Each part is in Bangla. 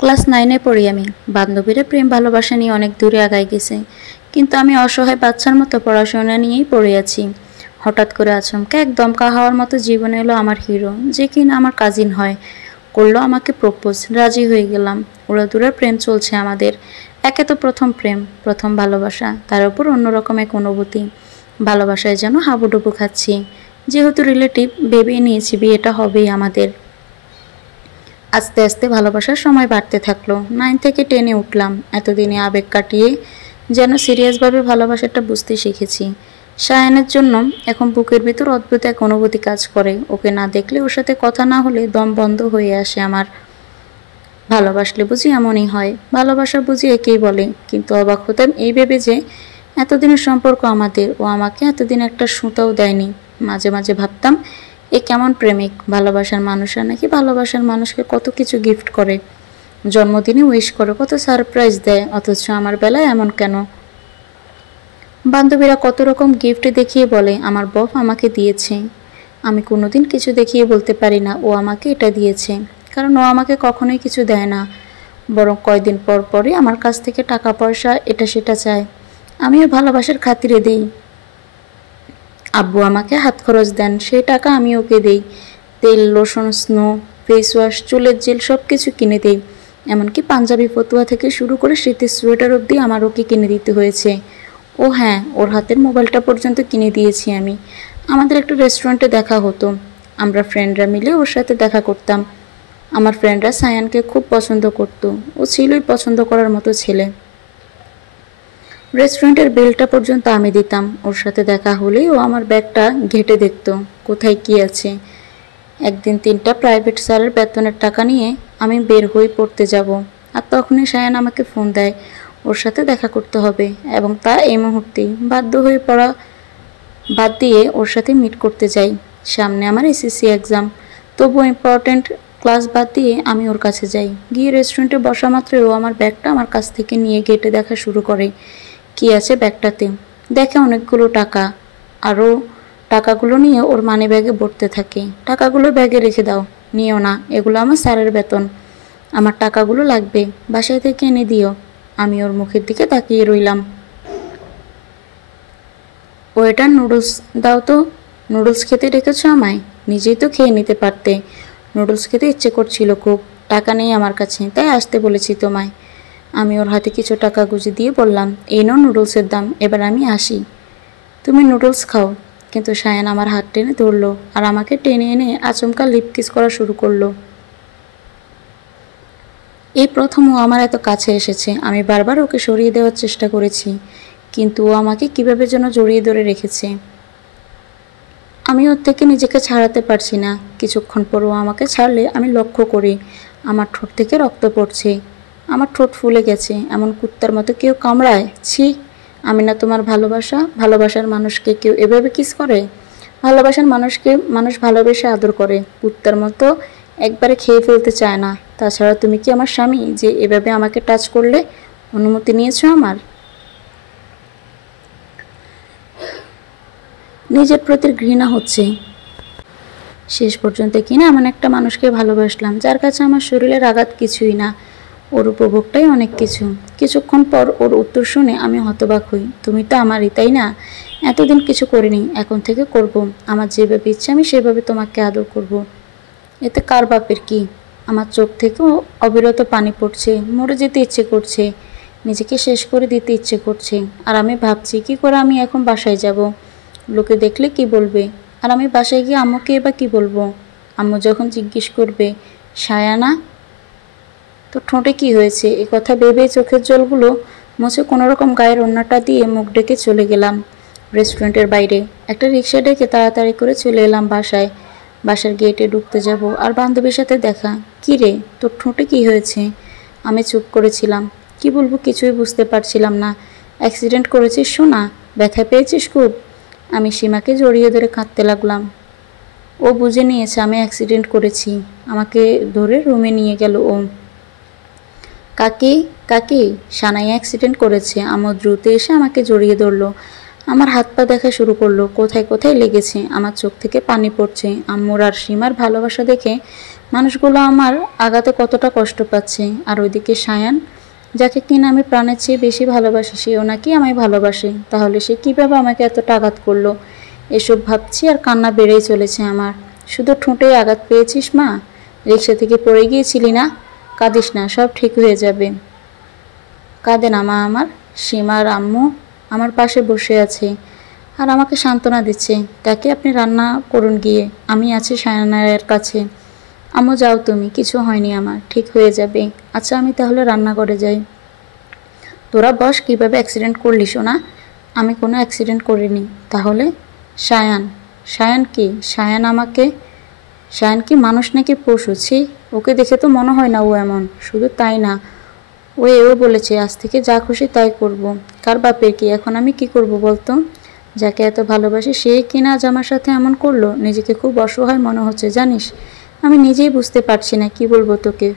ক্লাস 9-এ পড়ি আমি। বান্ধবীরা প্রেম ভালোবাসা নিয়ে অনেক দূরে আগায় গেছে, কিন্তু আমি অসহায় বাচ্চার মতো পড়াশোনা নিয়েই পড়ে আছি। হঠাৎ করে আচমকা এক দমকা হাওয়ার মতো জীবনে এলো আমার হিরো, যে কিনা আমার কাজিন হয়। করলো আমাকে প্রপোজ, রাজি হয়ে গেলাম। উড়াদুরা প্রেম চলছে আমাদের। একে তো প্রথম প্রেম, প্রথম ভালোবাসা, তার উপর অন্যরকম এক অনুভূতি। ভালোবাসায় যেন হাবুডুবু খাচ্ছি। যেহেতু রিলেটিভ, ভেবে নিয়েছি বিয়েটা হবেই আমাদের। আস্তে আস্তে ভালোবাসার সময় বাড়তে থাকলো। 9 থেকে 10-এ উঠলাম। এতদিনে আবেগ কাটিয়ে যেন সিরিয়াসভাবে ভালোবাসাটা বুঝতে শিখেছি। সায়ানের জন্য এখন বুকের ভিতর অদ্ভুত এক অনুভূতি কাজ করে। ওকে না দেখলে, ওর সাথে কথা না হলে দম বন্ধ হয়ে আসে আমার। ভালোবাসলে বুঝি এমনই হয়, ভালোবাসা বুঝি একেই বলে। কিন্তু অবাক হতাম এই ভেবে যে এতদিনের সম্পর্ক আমাদের, ও আমাকে এতদিন একটা সুতাও দেয়নি। মাঝে মাঝে ভাবতাম, এ কেমন প্রেমিক! ভালোবাসার মানুষরা নাকি ভালোবাসার মানুষকে কত কিছু গিফট করে, জন্মদিনে উইশ করে, কত সারপ্রাইজ দেয়, অথচ আমার বেলায় এমন কেন? বান্ধবীরা কত রকম গিফট দেখিয়ে বলে আমার বফ আমাকে দিয়েছে। আমি কোনোদিন কিছু দেখিয়ে বলতে পারি না ও আমাকে এটা দিয়েছে, কারণ ও আমাকে কখনোই কিছু দেয় না। বরং কয়দিন পর পরই আমার কাছ থেকে টাকা পয়সা এটা সেটা চায়। আমিও ভালোবাসার খাতিরে দিই। আব্বু আমাকে হাত খরচ দেন, সেই টাকা আমি ওকে দেই। তেল, লোশন, স্নো, ফেস ওয়াশ, চুলের জেল সব কিছু কিনে দেই। এমনকি পাঞ্জাবি ফতুয়া থেকে শুরু করে শীতের সোয়েটার অবধি আমার ওকে কিনে দিতে হয়েছে। ও হ্যাঁ, ওর হাতের মোবাইলটা পর্যন্ত কিনে দিয়েছি আমি। আমাদের একটা রেস্টুরেন্টে দেখা হতো, আমরা ফ্রেন্ডরা মিলে ওর সাথে দেখা করতাম। আমার ফ্রেন্ডরা সায়ানকে খুব পছন্দ করতো, ও ছিলই পছন্দ করার মতো ছেলে। রেস্টুরেন্টের বিলটা পর্যন্ত আমি দিতাম। ওর সাথে দেখা হলেই ও আমার ব্যাগটা ঘেঁটে দেখতো কোথায় কি আছে। একদিন 3টা প্রাইভেট স্যারের বেতনের টাকা নিয়ে আমি বের হয়ে পড়তে যাব, আর তখনই সায়ান আমাকে ফোন দেয় ওর সাথে দেখা করতে হবে, এবং তা এই মুহূর্তেই। বাধ্য হয়ে পড়া বাদ দিয়ে ওর সাথে মিট করতে যাই। সামনে আমার এসএসসি এক্সাম, তবুও ইম্পর্ট্যান্ট ক্লাস বাদ দিয়ে আমি ওর কাছে যাই। গিয়ে রেস্টুরেন্টে বসা মাত্রই ও আমার ব্যাগটা আমার কাছ থেকে নিয়ে ঘেঁটে দেখা শুরু করে কি আছে ব্যাগটাতে। দেখে অনেকগুলো টাকা, আরও টাকাগুলো নিয়ে ওর মানি ব্যাগে ভরতে থাকে। টাকাগুলো ব্যাগে রেখে দাও, নিও না, এগুলো আমার স্যারের বেতন, আমার টাকাগুলো লাগবে, বাসায় থেকে এনে দিও। আমি ওর মুখের দিকে তাকিয়ে রইলাম। ওয়েটার, নুডলস দাও তো। নুডলস খেতে রেখেছো আমায়? নিজেই তো খেয়ে নিতে পারতে। নুডলস খেতে ইচ্ছে করছিল খুব, টাকা নেই আমার কাছে, তাই আসতে বলেছি তোমায়। আমি ওর হাতে কিছু টাকা গুঁজে দিয়ে বললাম, এই নাও নুডলসের দাম, এবার আমি আসি, তুমি নুডলস খাও। কিন্তু সায়ান আমার হাত টেনে ধরলো আর আমাকে টেনে এনে আচমকা লিপ কিস করা শুরু করলো। এই প্রথম ও আমার এত কাছে এসেছে। আমি বারবার ওকে সরিয়ে দেওয়ার চেষ্টা করেছি, কিন্তু ও আমাকে কিভাবে যেন জড়িয়ে ধরে রেখেছে। আমি ওর থেকে নিজেকে ছাড়াতে পারছি না। কিছুক্ষণ পর ও আমাকে ছাড়লে আমি লক্ষ্য করি আমার ঠোঁট থেকে রক্ত পড়ছে। আমার ঠোঁট ফুলে গেছে। এমন কুত্তার মতো কেউ কামড়ায়? ছি! আমি না তোমার ভালোবাসা? ভালোবাসার মানুষকে কেউ এভাবে কিস করে? ভালোবাসার মানুষকে মানুষ ভালোবেসে আদর করে, কুত্তার মতো একবারে খেয়ে ফেলতে চায় না। তাছাড়া তুমি কি আমার স্বামী যে এভাবে আমাকে টাচ করলে? অনুমতি নিয়েছো আমার? নিজের প্রতি ঘৃণা হচ্ছে। শেষ পর্যন্ত কিনা এমন একটা মানুষকে ভালোবাসলাম যার কাছে আমার শরীরের আঘাত কিছুই না, ওর উপভোগটাই অনেক কিছু। কিছুক্ষণ পর ওর উত্তর শুনে আমি হতবাক হই। তুমি তো আমারই, তাই না? এতদিন কিছু করিনি, এখন থেকে করব। আমার যেভাবে ইচ্ছে আমি সেভাবে তোমাকে আদর করব। এতে কার বাপের কি? আমার চোখ থেকেও অবিরত পানি পড়ছে। মরে যেতে ইচ্ছে করছে, নিজেকে শেষ করে দিতে ইচ্ছে করছে। আর আমি ভাবছি কি করে আমি এখন বাসায় যাব, লোকে দেখলে কি বলবে? আর আমি বাসায় গিয়ে আম্মুকে এবার কি বলবো? আম্মু যখন জিজ্ঞেস করবে, সায়ানা তো ঠোঁটে কি হয়েছে, এ কথা ভেবে চোখের জলগুলো মুছে কোনোরকম গায়ের ওড়নাটা দিয়ে মুখ ডেকে চলে গেলাম রেস্টুরেন্টের বাইরে। একটা রিক্সা ডেকে তাড়াতাড়ি করে চলে এলাম বাসায়। বাসার গেটে ঢুকতে যাব আর বান্ধবীর সাথে দেখা। কি রে, তোর ঠোঁটে কি হয়েছে? আমি চুপ করেছিলাম। কি বলবো কিছুই বুঝতে পারছিলাম না। অ্যাক্সিডেন্ট করেছিস সোনা? ব্যথা পেয়েছিস খুব? আমি সীমাকে জড়িয়ে ধরে কাঁদতে লাগলাম। ও বুঝে নিয়েছে আমি অ্যাক্সিডেন্ট করেছি। আমাকে ধরে রুমে নিয়ে গেল ও। কাকি, কাকি, সানাই অ্যাক্সিডেন্ট করেছে। আম্মু দ্রুত এসে আমাকে জড়িয়ে ধরলো। আমার হাত পা দেখা শুরু করলো, কোথায় কোথায় লেগেছে। আমার চোখ থেকে পানি পড়ছে। আম্মুর আর সীমার ভালোবাসা দেখে মানুষগুলো আমার আঘাতে কতটা কষ্ট পাচ্ছে, আর ওইদিকে সায়ান, যাকে কিনা আমি প্রাণের চেয়ে বেশি ভালোবাসি, সেও নাকি আমায় ভালোবাসে। তাহলে সে কীভাবে আমাকে এতটা আঘাত করলো? এসব ভাবছি আর কান্না বেড়েই চলেছে আমার। শুধু ঠোঁটে আঘাত পেয়েছিস মা? রিক্সা থেকে পড়ে গিয়েছিলি না? কাঁদিস না, সব ঠিক হয়ে যাবে। কাঁদে না মা আমার। সীমার আম্মু আমার পাশে বসে আছে আর আমাকে সান্ত্বনা দিচ্ছে। কাকে আপনি রান্না করুন গিয়ে, আমি আছি সায়নার কাছে। আম্মু যাও তুমি, কিছু হয়নি আমার, ঠিক হয়ে যাবে। আচ্ছা আমি তাহলে রান্নাঘরে যাই। তোরা বস, কীভাবে অ্যাক্সিডেন্ট করলি সোনা? আমি কোনো অ্যাক্সিডেন্ট করিনি। তাহলে? সায়ান। সায়ান কি? সায়ান কি মানুষ নাকি পশু? ছি, ওকে দেখে তো মনে হয় না ও এমন। শুধু তাই না, ও এও বলেছে আজ থেকে যা খুশি তাই করব। কার বাপের কি? এখন আমি কি করব বলতো? যাকে এত ভালোবাসি সে কিনা আজ আমার সাথে এমন করলো। নিজেকে খুব অসহায় মনে হচ্ছে জানিস। আমি নিজেই বুঝতে পারছি না কি বলবো তোকে,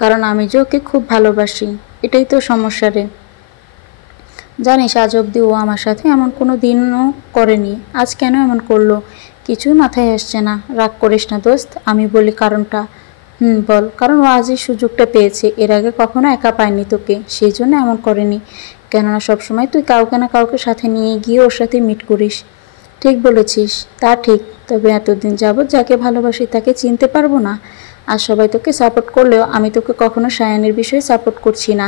কারণ আমি যে ওকে খুব ভালোবাসি। এটাই তো সমস্যা রে। জানিস আজ অবধি ও আমার সাথে এমন কোনো দিনও করেনি, আজ কেন এমন করলো কিছুই মাথায় আসছে না। রাগ করিস না দোস্ত, আমি বলি কারণটা। বল। কারণ ও আজই সুযোগটা পেয়েছে, এর আগে কখনো একা পায়নি তোকে, সেই জন্য এমন করেনি। কেননা সবসময় তুই কাউকে না কাউকে সাথে নিয়ে গিয়ে ওর সাথে মিট করিস। ঠিক বলেছিস, তা ঠিক। তবে এতদিন যাবৎ যাকে ভালোবাসি তাকে চিনতে পারবো না? আর সবাই তোকে সাপোর্ট করলেও আমি তোকে কখনো সায়ানের বিষয়ে সাপোর্ট করছি না।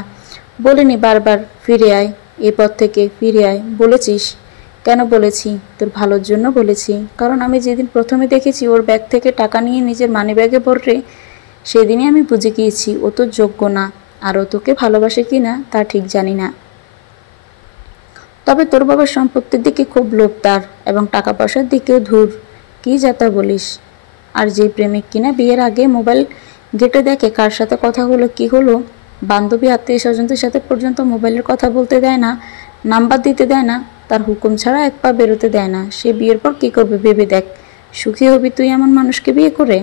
বলিনি বারবার ফিরে আয়, এই পথ থেকে ফিরে আয়? বলেছিস। কেন বলেছি? তোর ভালোর জন্য বলেছি। কারণ আমি যেদিন প্রথমে দেখেছি ওর ব্যাগ থেকে টাকা নিয়ে নিজের মানি ব্যাগে ভরে, সেদিনই আমি বুঝে গিয়েছি ও তোর যোগ্য না। আর ও তোকে ভালোবাসে কি না তা ঠিক জানি না, তবে তোর বাবার সম্পত্তির দিকে খুব লোভ তার, এবং টাকা পয়সার দিকেও ধুর। কি যাতা বলিস? আর যে প্রেমিক কিনা বিয়ের আগে মোবাইল ঘেটে দেখে কার সাথে কথা হলো কি হলো, বান্ধবী আত্মীয় স্বজনদের সাথে পর্যন্ত মোবাইলের কথা বলতে দেয় না, নাম্বার দিতে দেয় না, তার হুকুম ছাড়া এক পা বেরোতে দেয় না, সে বিয়ের পর কি করবে ভেবে দেখ। সুখী হবি তুই এমন মানুষকে বিয়ে করে?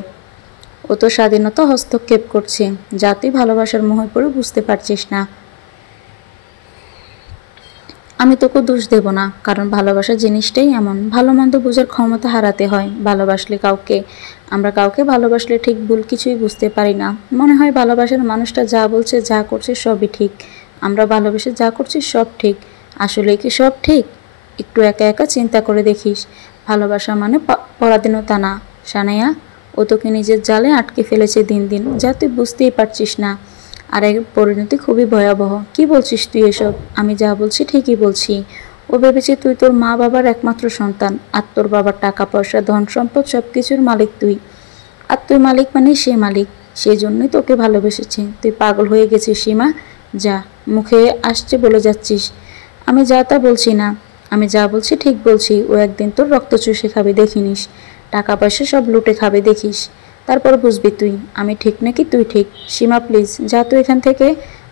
ও তো স্বাধীনতা হস্তক্ষেপ করছে, যা তুই ভালোবাসার মোহে পড়ে বুঝতে পারছিস না। আমি তোকে দোষ দেব না, কারণ ভালোবাসা জিনিসটাই এমন, ভালো মন্দ বোঝার ক্ষমতা হারাতে হয় ভালোবাসলে কাউকে। আমরা কাউকে ভালোবাসলে ঠিক ভুল কিছুই বুঝতে পারি না, মনে হয় ভালোবাসার মানুষটা যা বলছে যা করছে সবই ঠিক, আমরা ভালোবেসে যা করছি সব ঠিক। আসলে কি সব ঠিক? একটু একা একা চিন্তা করে দেখিস। ভালোবাসা মানে পরাধীনতা না সানায়া। ও তোকে নিজের জালে আটকে ফেলেছে দিন দিন, যা তুই বুঝতেই পারছিস না। আর এর পরিণতি খুবই ভয়াবহ। কি বলছিস তুই এসব? আমি যা বলছি ঠিকই বলছি। ও ভেবেছে তুই তোর মা বাবার একমাত্র সন্তান, আর তোর বাবার টাকা পয়সা ধন সম্পদ সব কিছুর মালিক তুই। আর তুই মালিক মানে সে মালিক, সেই জন্যই তোকে ভালোবেসেছে। তুই পাগল হয়ে গেছিস সীমা। যা, মুখে আসছে বলে যাচ্ছিস। আমি যা তা বলছি না, আমি যা বলছি ঠিক বলছি। ও একদিন তোর রক্ত চুষে খাবে দেখিনিস, টাকা পয়সা সব লুটে খাবে দেখিস, তারপর বুঝবি তুই আমি ঠিক নাকি তুই ঠিক। সীমা প্লিজ যা তুই এখান থেকে,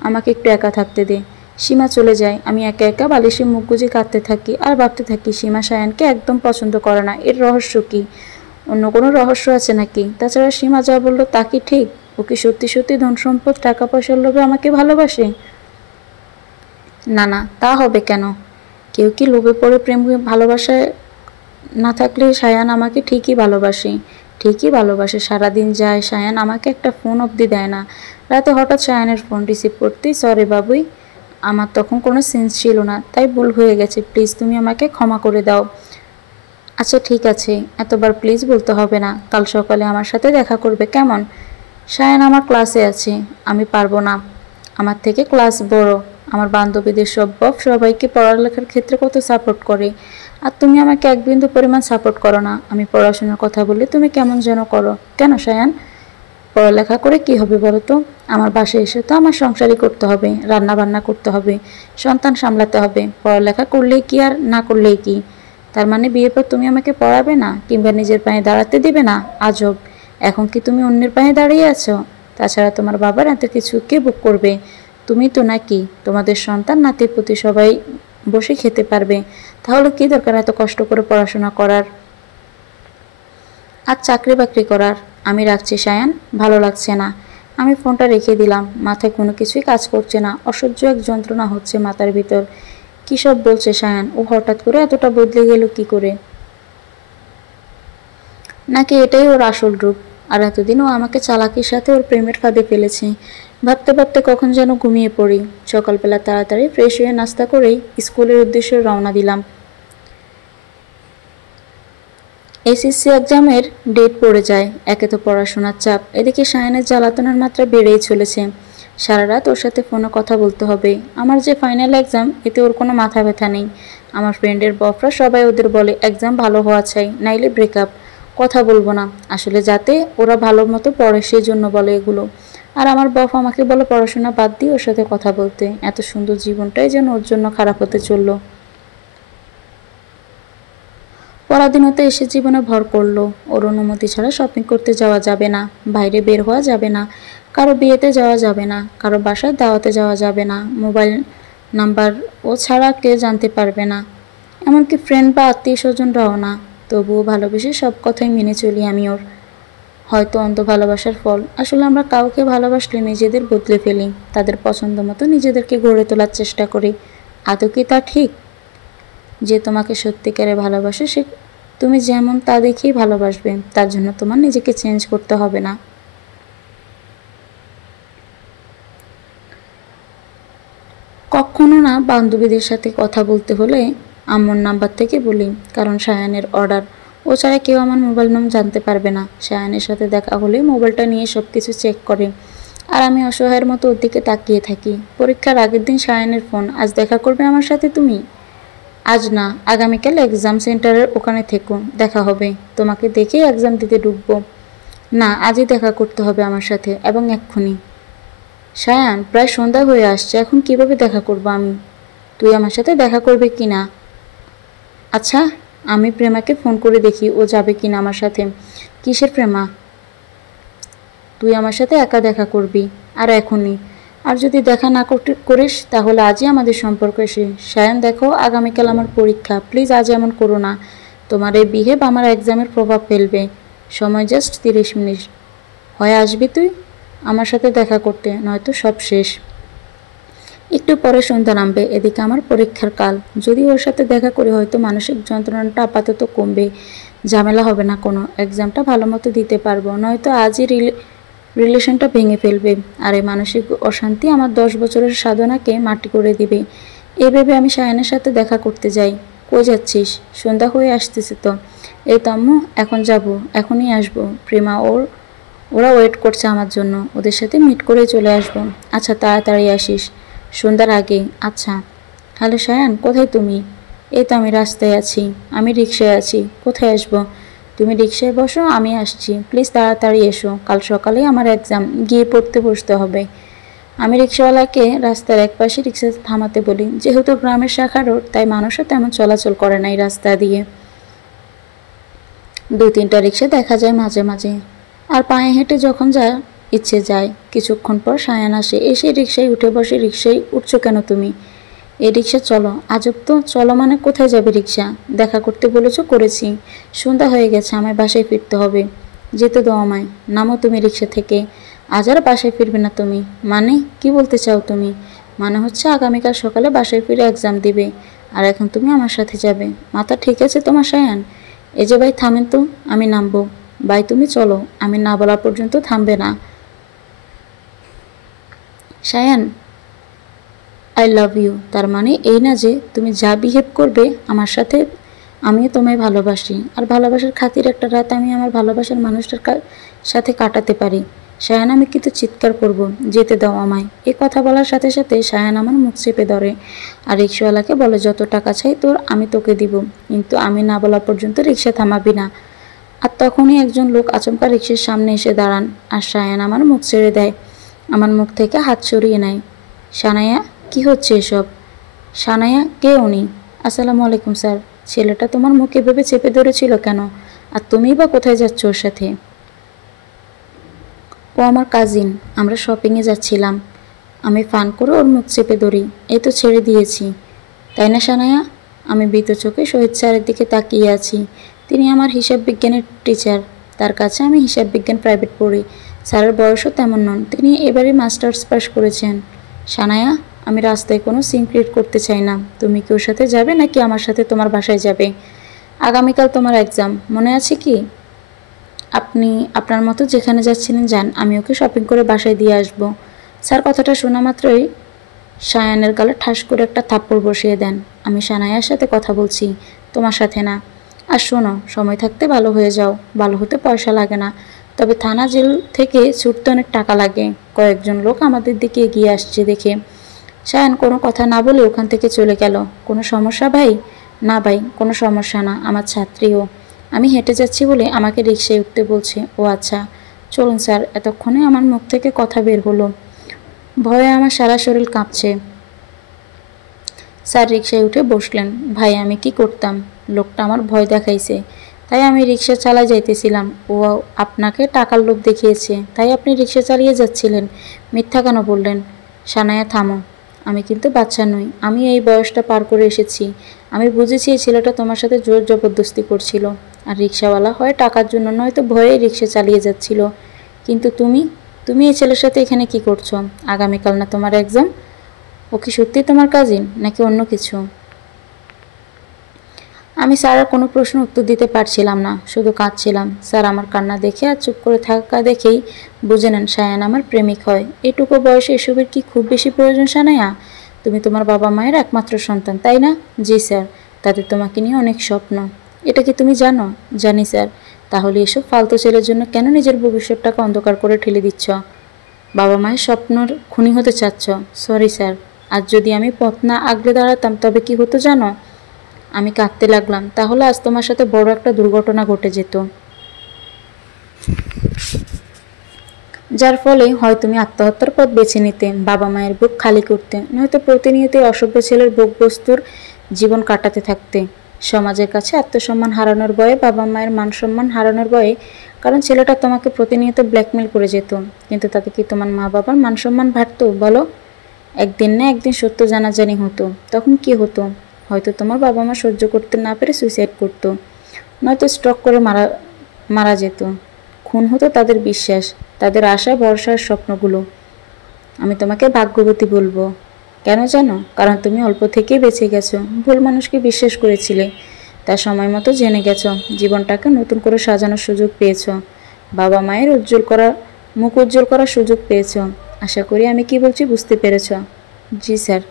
আমাকে একটু একা থাকতে দে। সীমা চলে যায়, আমি একা একা বালিশে মুখ গুজে কাঁদতে থাকি আর ভাবতে থাকি সীমা সায়ানকে একদম পছন্দ করে না। এর রহস্য কি? অন্য কোনো রহস্য আছে নাকি? তাছাড়া সীমা যা বললো তা কি ঠিক? ও কি সত্যি সত্যি ধন সম্পদ টাকা পয়সার লোভে আমাকে ভালোবাসে? না না, তা হবে কেন? কেউ কি লোভে পড়ে প্রেম ভালোবাসায় না থাকলে সায়ান আমাকে ঠিকই ভালোবাসে, ঠিকই ভালোবাসে। সারাদিন যায় সায়ান আমাকে একটা ফোন অবধি দেয় না। রাতে হঠাৎ সায়ানের ফোন রিসিভ করতেই সরি বাবুই, আমার তখন কোনো সেন্স ছিল না, তাই ভুল হয়ে গেছে, প্লিজ তুমি আমাকে ক্ষমা করে দাও। আচ্ছা ঠিক আছে, এতবার প্লিজ বলতে হবে না। কাল সকালে আমার সাথে দেখা করবে কেমন? সায়ান আমার ক্লাসে আছে, আমি পারবো না। আমার থেকে ক্লাস বড়, আমার বান্ধবীদের সবাইকে পড়ালেখার ক্ষেত্রে কত সাপোর্ট করে, আর তুমি আমাকে এক বিন্দু পরিমাণ সাপোর্ট করো না। আমি পড়াশোনার কথা বললে তুমি কেমন যেন করো। কেন সায়ান? পড়ালেখা করে কি হবে বলো তো? আমার বাসায় এসে তো আমার সংসারই করতে হবে, রান্না বান্না করতে হবে, সন্তান সামলাতে হবে। পড়ালেখা করলেই কি আর না করলেই কি? তার মানে বিয়ের পর তুমি আমাকে পড়াবে না কিংবা নিজের পায়ে দাঁড়াতে দিবে না? আজব। এখন কি তুমি অন্যের পায়ে দাঁড়িয়ে আছো? তাছাড়া তোমার বাবার এত কিছু কে বুক করবে? তুমি তো নাকি? তোমাদের সন্তান নাতিপুতি সবাই বসে খেতে পারবে, তাহলে কি দরকার এত কষ্ট করে পড়াশোনা করার আর চাকরি বাকরি করার? আমি রাখছি সায়ান, ভালো লাগছে না। আমি ফোনটা রেখে দিলাম, মাথায় কোনো কিছুই কাজ করছে না, অসহ্য এক যন্ত্রণা হচ্ছে মাথার ভিতর। কী সব বলছে সায়ান? ও হঠাৎ করে এতটা বদলে গেল কি করে? নাকি এটাই ওর আসল রূপ? আর এতদিন ও আমাকে চালাকির সাথে ওর প্রেমের ফাঁদে ফেলেছে। ভাবতে ভাবতে কখন যেন ঘুমিয়ে পড়ি। সকালবেলা তাড়াতাড়ি ফ্রেশ হয়ে নাস্তা করেই স্কুলের উদ্দেশ্যে রওনা দিলাম। এসএসসি এক্সামের ডেট পড়ে যায়। একে তো পড়াশোনার চাপ, এদিকে সায়ানের জ্বালাতনের মাত্রা বেড়েই চলেছে। সারা রাত ওর সাথে ফোনে কথা বলতে হবে। আমার যে ফাইনাল এক্সাম, এতে ওর কোনো মাথা ব্যথা নেই। আমার ফ্রেন্ডের বফরা সবাই ওদের বলে এক্সাম ভালো হওয়া চাই, নাইলে ব্রেকআপ। কথা বলবো না, আসলে যাতে ওরা ভালো মতো পড়ে সেই জন্য বলে এগুলো। আর আমার বফ আমাকে বলে পড়াশোনা বাদ দিয়ে ওর সাথে কথা বলতে। এত সুন্দর জীবনটাই যেন ওর জন্য খারাপ হতে চললো। পরাধীনতা এসে জীবনে ভর করলো। ওর অনুমতি ছাড়া শপিং করতে যাওয়া যাবে না, বাইরে বের হওয়া যাবে না, কারো বিয়েতে যাওয়া যাবে না, কারো বাসায় দাওয়াতে যাওয়া যাবে না, মোবাইল নাম্বার ও ছাড়া কেউ জানতে পারবে না, এমনকি ফ্রেন্ড বা আত্মীয় স্বজনরাও না। তবুও ভালোবেসে সব কথাই মেনে চলি আমি ওর। হয়তো অন্ধ ভালোবাসার ফল। আসলে আমরা কাউকে ভালোবাসলে নিজেদের বদলে ফেলি, তাদের পছন্দ মতো নিজেদেরকে গড়ে তোলার চেষ্টা করি। আদৌ কি তা ঠিক? যে তোমাকে সত্যিকারে ভালোবাসে সে তুমি যেমন তা দেখেই ভালোবাসবে, তার জন্য তোমার নিজেকে চেঞ্জ করতে হবে না। কখনো না বান্ধবীদের সাথে কথা বলতে হলে আম্মুর নাম্বার থেকে বলি, কারণ সায়ানের অর্ডার। ও ছাড়া কেউ আমার মোবাইল নম্বর জানতে পারবে না। সায়ানের সাথে দেখা হলে মোবাইলটা নিয়ে সব কিছু চেক করে, আর আমি অসহায়ের মতো ওর দিকে তাকিয়ে থাকি। পরীক্ষার আগের দিন সায়ানের ফোন, আজ দেখা করবে আমার সাথে তুমি? আজ না, আগামীকাল এক্সাম সেন্টারের ওখানে থেকো, দেখা হবে। তোমাকে দেখেই এক্সাম দিতে ঢুকবো। না, আজই দেখা করতে হবে আমার সাথে, এবং এক্ষুনি। সায়ান, প্রায় সন্ধ্যা হয়ে আসছে, এখন কিভাবে দেখা করবো আমি? তুই আমার সাথে দেখা করবে কি না? আচ্ছা, আমি প্রেমাকে ফোন করে দেখি ও যাবে কিনা আমার সাথে। কিসের প্রেমা? তুই আমার সাথে একা দেখা করবি, আর এখনই। আর যদি দেখা না করিস তাহলে আজই আমাদের সম্পর্ক শেষ। সায়ান দেখো, আগামীকাল আমার পরীক্ষা, প্লিজ আজ এমন করো না। তোমার এই বিহেভ আমার এক্সামের প্রভাব ফেলবে। সময় জাস্ট 30 মিনিট। হয় আসবি তুই আমার সাথে দেখা করতে, নয়তো সব শেষ। একটু পরে সন্ধ্যা নামবে, এদিকে আমার পরীক্ষার কাল। যদি ওর সাথে দেখা করি হয়তো মানসিক যন্ত্রণাটা আপাতত কমবে, ঝামেলা হবে না কোনো, এক্সামটা ভালো মতো দিতে পারবো। নয়তো আজই রিলেশনটা ভেঙে ফেলবে, আর এই মানসিক অশান্তি আমার 10 বছরের সাধনাকে মাটি করে দিবে। এভাবে আমি সায়ানের সাথে দেখা করতে যাই। কই যাচ্ছিস? সন্ধ্যা হয়ে আসতেছে তো। এই তো আম্মু, এখন যাব, এখনই আসবো। প্রেমা ওরা ওয়েট করছে আমার জন্য, ওদের সাথে মিট করে চলে আসবো। আচ্ছা, তাড়াতাড়ি আসিস, সন্ধ্যার আগে। আচ্ছা। হ্যালো সায়ান, কোথায় তুমি? এই তো আমি রাস্তায় আছি। আমি রিকশায় আছি। কোথায় আসবো? তুমি রিকশায় বসো, আমি আসছি। প্লিজ তাড়াতাড়ি এসো, কাল সকালে আমার এক্সাম, গিয়ে পড়তে বসতে হবে। আমি রিকশাওয়ালাকে রাস্তার একপাশে রিকশা থামাতে বলি। যেহেতু গ্রামের শাখা রোড, তাই মানুষও তেমন চলাচল করে না এই রাস্তা দিয়ে। 2-3টা রিকশা দেখা যায় মাঝে মাঝে, আর পায়ে হেঁটে যখন ইচ্ছে যায়। কিছুক্ষণ পর সায়ান আসে, এসে রিকশায় উঠে বসে। রিকশায় উঠছো কেন তুমি? এই রিকশা চলো। আজব তো, চলো মানে কোথায় যাবে রিকশা? দেখা করতে বলেছো, করেছি। সন্ধ্যা হয়ে গেছে, আমায় বাসায় ফিরতে হবে। যেতে দাও আমায়। নামো তুমি রিকশা থেকে। আজ আর বাসায় ফিরবে না তুমি? মানে কি বলতে চাও তুমি? মানে হচ্ছে আগামীকাল সকালে বাসায় ফিরে এক্সাম দিবে, আর এখন তুমি আমার সাথে যাবে। মাথা ঠিক আছে তোমার সায়ান? এই যে ভাই, থামেন তো, আমি নামবো। ভাই তুমি চলো, আমি না বলা পর্যন্ত থামবে না। সায়ান, আই লাভ ইউ তার মানে এই না যে তুমি যা বিহেভ করবে আমার সাথে আমিও তোমায় ভালোবাসি, আর ভালোবাসার খাতির একটা রাত আমি আমার ভালোবাসার মানুষটার সাথে কাটাতে পারি। সায়ান, আমি কিন্তু চিৎকার করব, যেতে দাও আমায়। এই কথা বলার সাথে সাথে সায়ান আমার মুখ চেপে ধরে, আর রিক্সাওয়ালাকে বলে যত টাকা চাই তোর আমি তোকে দিব, কিন্তু আমি না বলা পর্যন্ত রিক্সা থামাবি না। আর তখনই একজন লোক আচমকা রিক্সার সামনে এসে দাঁড়ান, আর সায়ান আমার মুখ ছেড়ে দেয়, আমার মুখ থেকে হাত সরিয়ে নেয়। সানায়া, কি হচ্ছে এসব? সানায়া, কে উনি? আসসালামু আলাইকুম স্যার। ছেলেটা তোমার মুখ এভাবে চেপে ধরেছিল কেন? আর তুমিই বা কোথায় যাচ্ছ ওর সাথে? ও আমার কাজিন, আমরা শপিংয়ে যাচ্ছিলাম। আমি ফান করে ওর মুখ চেপে ধরি। এই তো ছেড়ে দিয়েছি, তাই না সানায়া? আমি ভীত চোখে শহীদ স্যারের দিকে তাকিয়ে আছি। তিনি আমার হিসাব বিজ্ঞানের টিচার, তার কাছে আমি হিসাব বিজ্ঞান প্রাইভেট পড়ি। স্যারের বয়সও তেমন নন, তিনি এবারে মাস্টার্স পাস করেছেন। সানায়া, আমি রাস্তায় কোনো সিন ক্রিয়েট করতে চাই না। তুমি কি ওর সাথে যাবে নাকি আমার সাথে তোমার বাসায় যাবে? আগামীকাল তোমার এক্সাম, মনে আছে কি? আপনি আপনার মতো যেখানে যাচ্ছিলেন যান, আমি ওকে শপিং করে বাসায় দিয়ে আসবো। স্যার কথাটা শোনা মাত্রই সায়ানের গালে ঠাস করে একটা থাপ্পড় বসিয়ে দেন। আমি সানায়ার সাথে কথা বলছি, তোমার সাথে না। আর শোনো, সময় থাকতে ভালো হয়ে যাও। ভালো হতে পয়সা লাগে না, তবে থানা জেল থেকে ছুটতে অনেক টাকা লাগে। কয়েকজন লোক আমাদের দিকে এগিয়ে আসছে দেখে সায়ান কোনো কথা না বলে ওখান থেকে চলে গেল। কোনো সমস্যা ভাই? না ভাই, কোনো সমস্যা না, আমার ছাত্রীও। আমি হেঁটে যাচ্ছি বলে আমাকে রিকশায় উঠতে বলছে। ও আচ্ছা, চলুন স্যার। এতক্ষণে আমার মুখ থেকে কথা বের হলো। ভয়ে আমার সারা শরীর কাঁপছে। স্যার রিকশায় উঠে বসলেন। ভাই, আমি কি করতাম? লোকটা আমার ভয় দেখাইছে, তাই আমি রিকশা চালাই যাইতেছিলাম। ও আপনাকে টাকার লোভ দেখিয়েছে, তাই আপনি রিকশা চালিয়ে যাচ্ছিলেন। মিথ্যা কেন বললেন? সানায়া থামো। আমি কিন্তু বাচ্চা নই, আমি এই বয়সটা পার করে এসেছি। আমি বুঝেছি এই ছেলেটা তোমার সাথে জোর জবরদস্তি করছিল। আর রিকশাওয়ালা হয় টাকার জন্য, নয়তো ভয়ে রিকশা চালিয়ে যাচ্ছিল। কিন্তু তুমি তুমি এই ছেলের সাথে এখানে কি করছো? আগামীকাল না তোমার এক্সাম? ও কি সত্যিই তোমার কাজিন নাকি অন্য কিছু? আমি স্যার আর কোনো প্রশ্ন উত্তর দিতে পারছিলাম না, শুধু কাঁদছিলাম। স্যার আমার কান্না দেখে আর চুপ করে থাকা দেখেই বুঝে নেন সায়ান আমার প্রেমিক হয়। এটুকু বয়সে এসবের কি খুব বেশি প্রয়োজন সানায়া? তুমি তোমার বাবা মায়ের একমাত্র সন্তান, তাই না? জি স্যার। তাদের তোমাকে নিয়ে অনেক স্বপ্ন। এটা কি তুমি জানো? জানি স্যার। তাহলে এসব ফালতু ছেলের জন্য কেন নিজের ভবিষ্যৎটাকে অন্ধকার করে ঠেলে দিচ্ছ? বাবা মায়ের স্বপ্নর খুনি হতে চাচ্ছ? Sorry sir. আজ যদি আমি পথ না আগলে দাঁড়াতাম তবে কি হতো জানো? আমি কাঁদতে লাগলাম। তাহলে আজ তোমার সাথে বড় একটা দুর্ঘটনা ঘটে যেত, যার ফলে হয় তুমি আত্মহত্যার পথ বেছে নিতে, বাবা মায়ের বুক খালি করতে, নয়তো প্রতিনিয়ত অসভ্য ছেলের বস্তুর জীবন কাটাতে থাকতে। সমাজের কাছে আত্মসম্মান হারানোর ভয়ে, বাবা মায়ের মান সম্মান হারানোর ভয়ে। কারণ ছেলেটা তোমাকে প্রতিনিয়ত ব্ল্যাকমেল করে যেত। কিন্তু তাতে কি তোমার মা বাবার মান সম্মান বাড়তো বলো? একদিন না একদিন সত্য জানাজানি হতো। তখন কি হতো? হয়তো তোমার বাবা মা সহ্য করতে না পেরে সুইসাইড করতো, নয়তো স্ট্রোক করে মারা মারা যেত। খুন হতো তাদের বিশ্বাস, তাদের আশা ভরসার স্বপ্নগুলো। আমি তোমাকে ভাগ্যবতী বলবো। কেন জানো? কারণ তুমি অল্প থেকেই বেঁচে গেছো, ভুল মানুষকে বিশ্বাস করেছিলে, তার সময় মতো জেনে গেছো, জীবনটাকে নতুন করে সাজানোর সুযোগ পেয়েছো, বাবা মায়ের মুখ উজ্জ্বল করার সুযোগ পেয়েছো। আশা করি আমি কি বলছি বুঝতে পেরেছ। জি স্যার।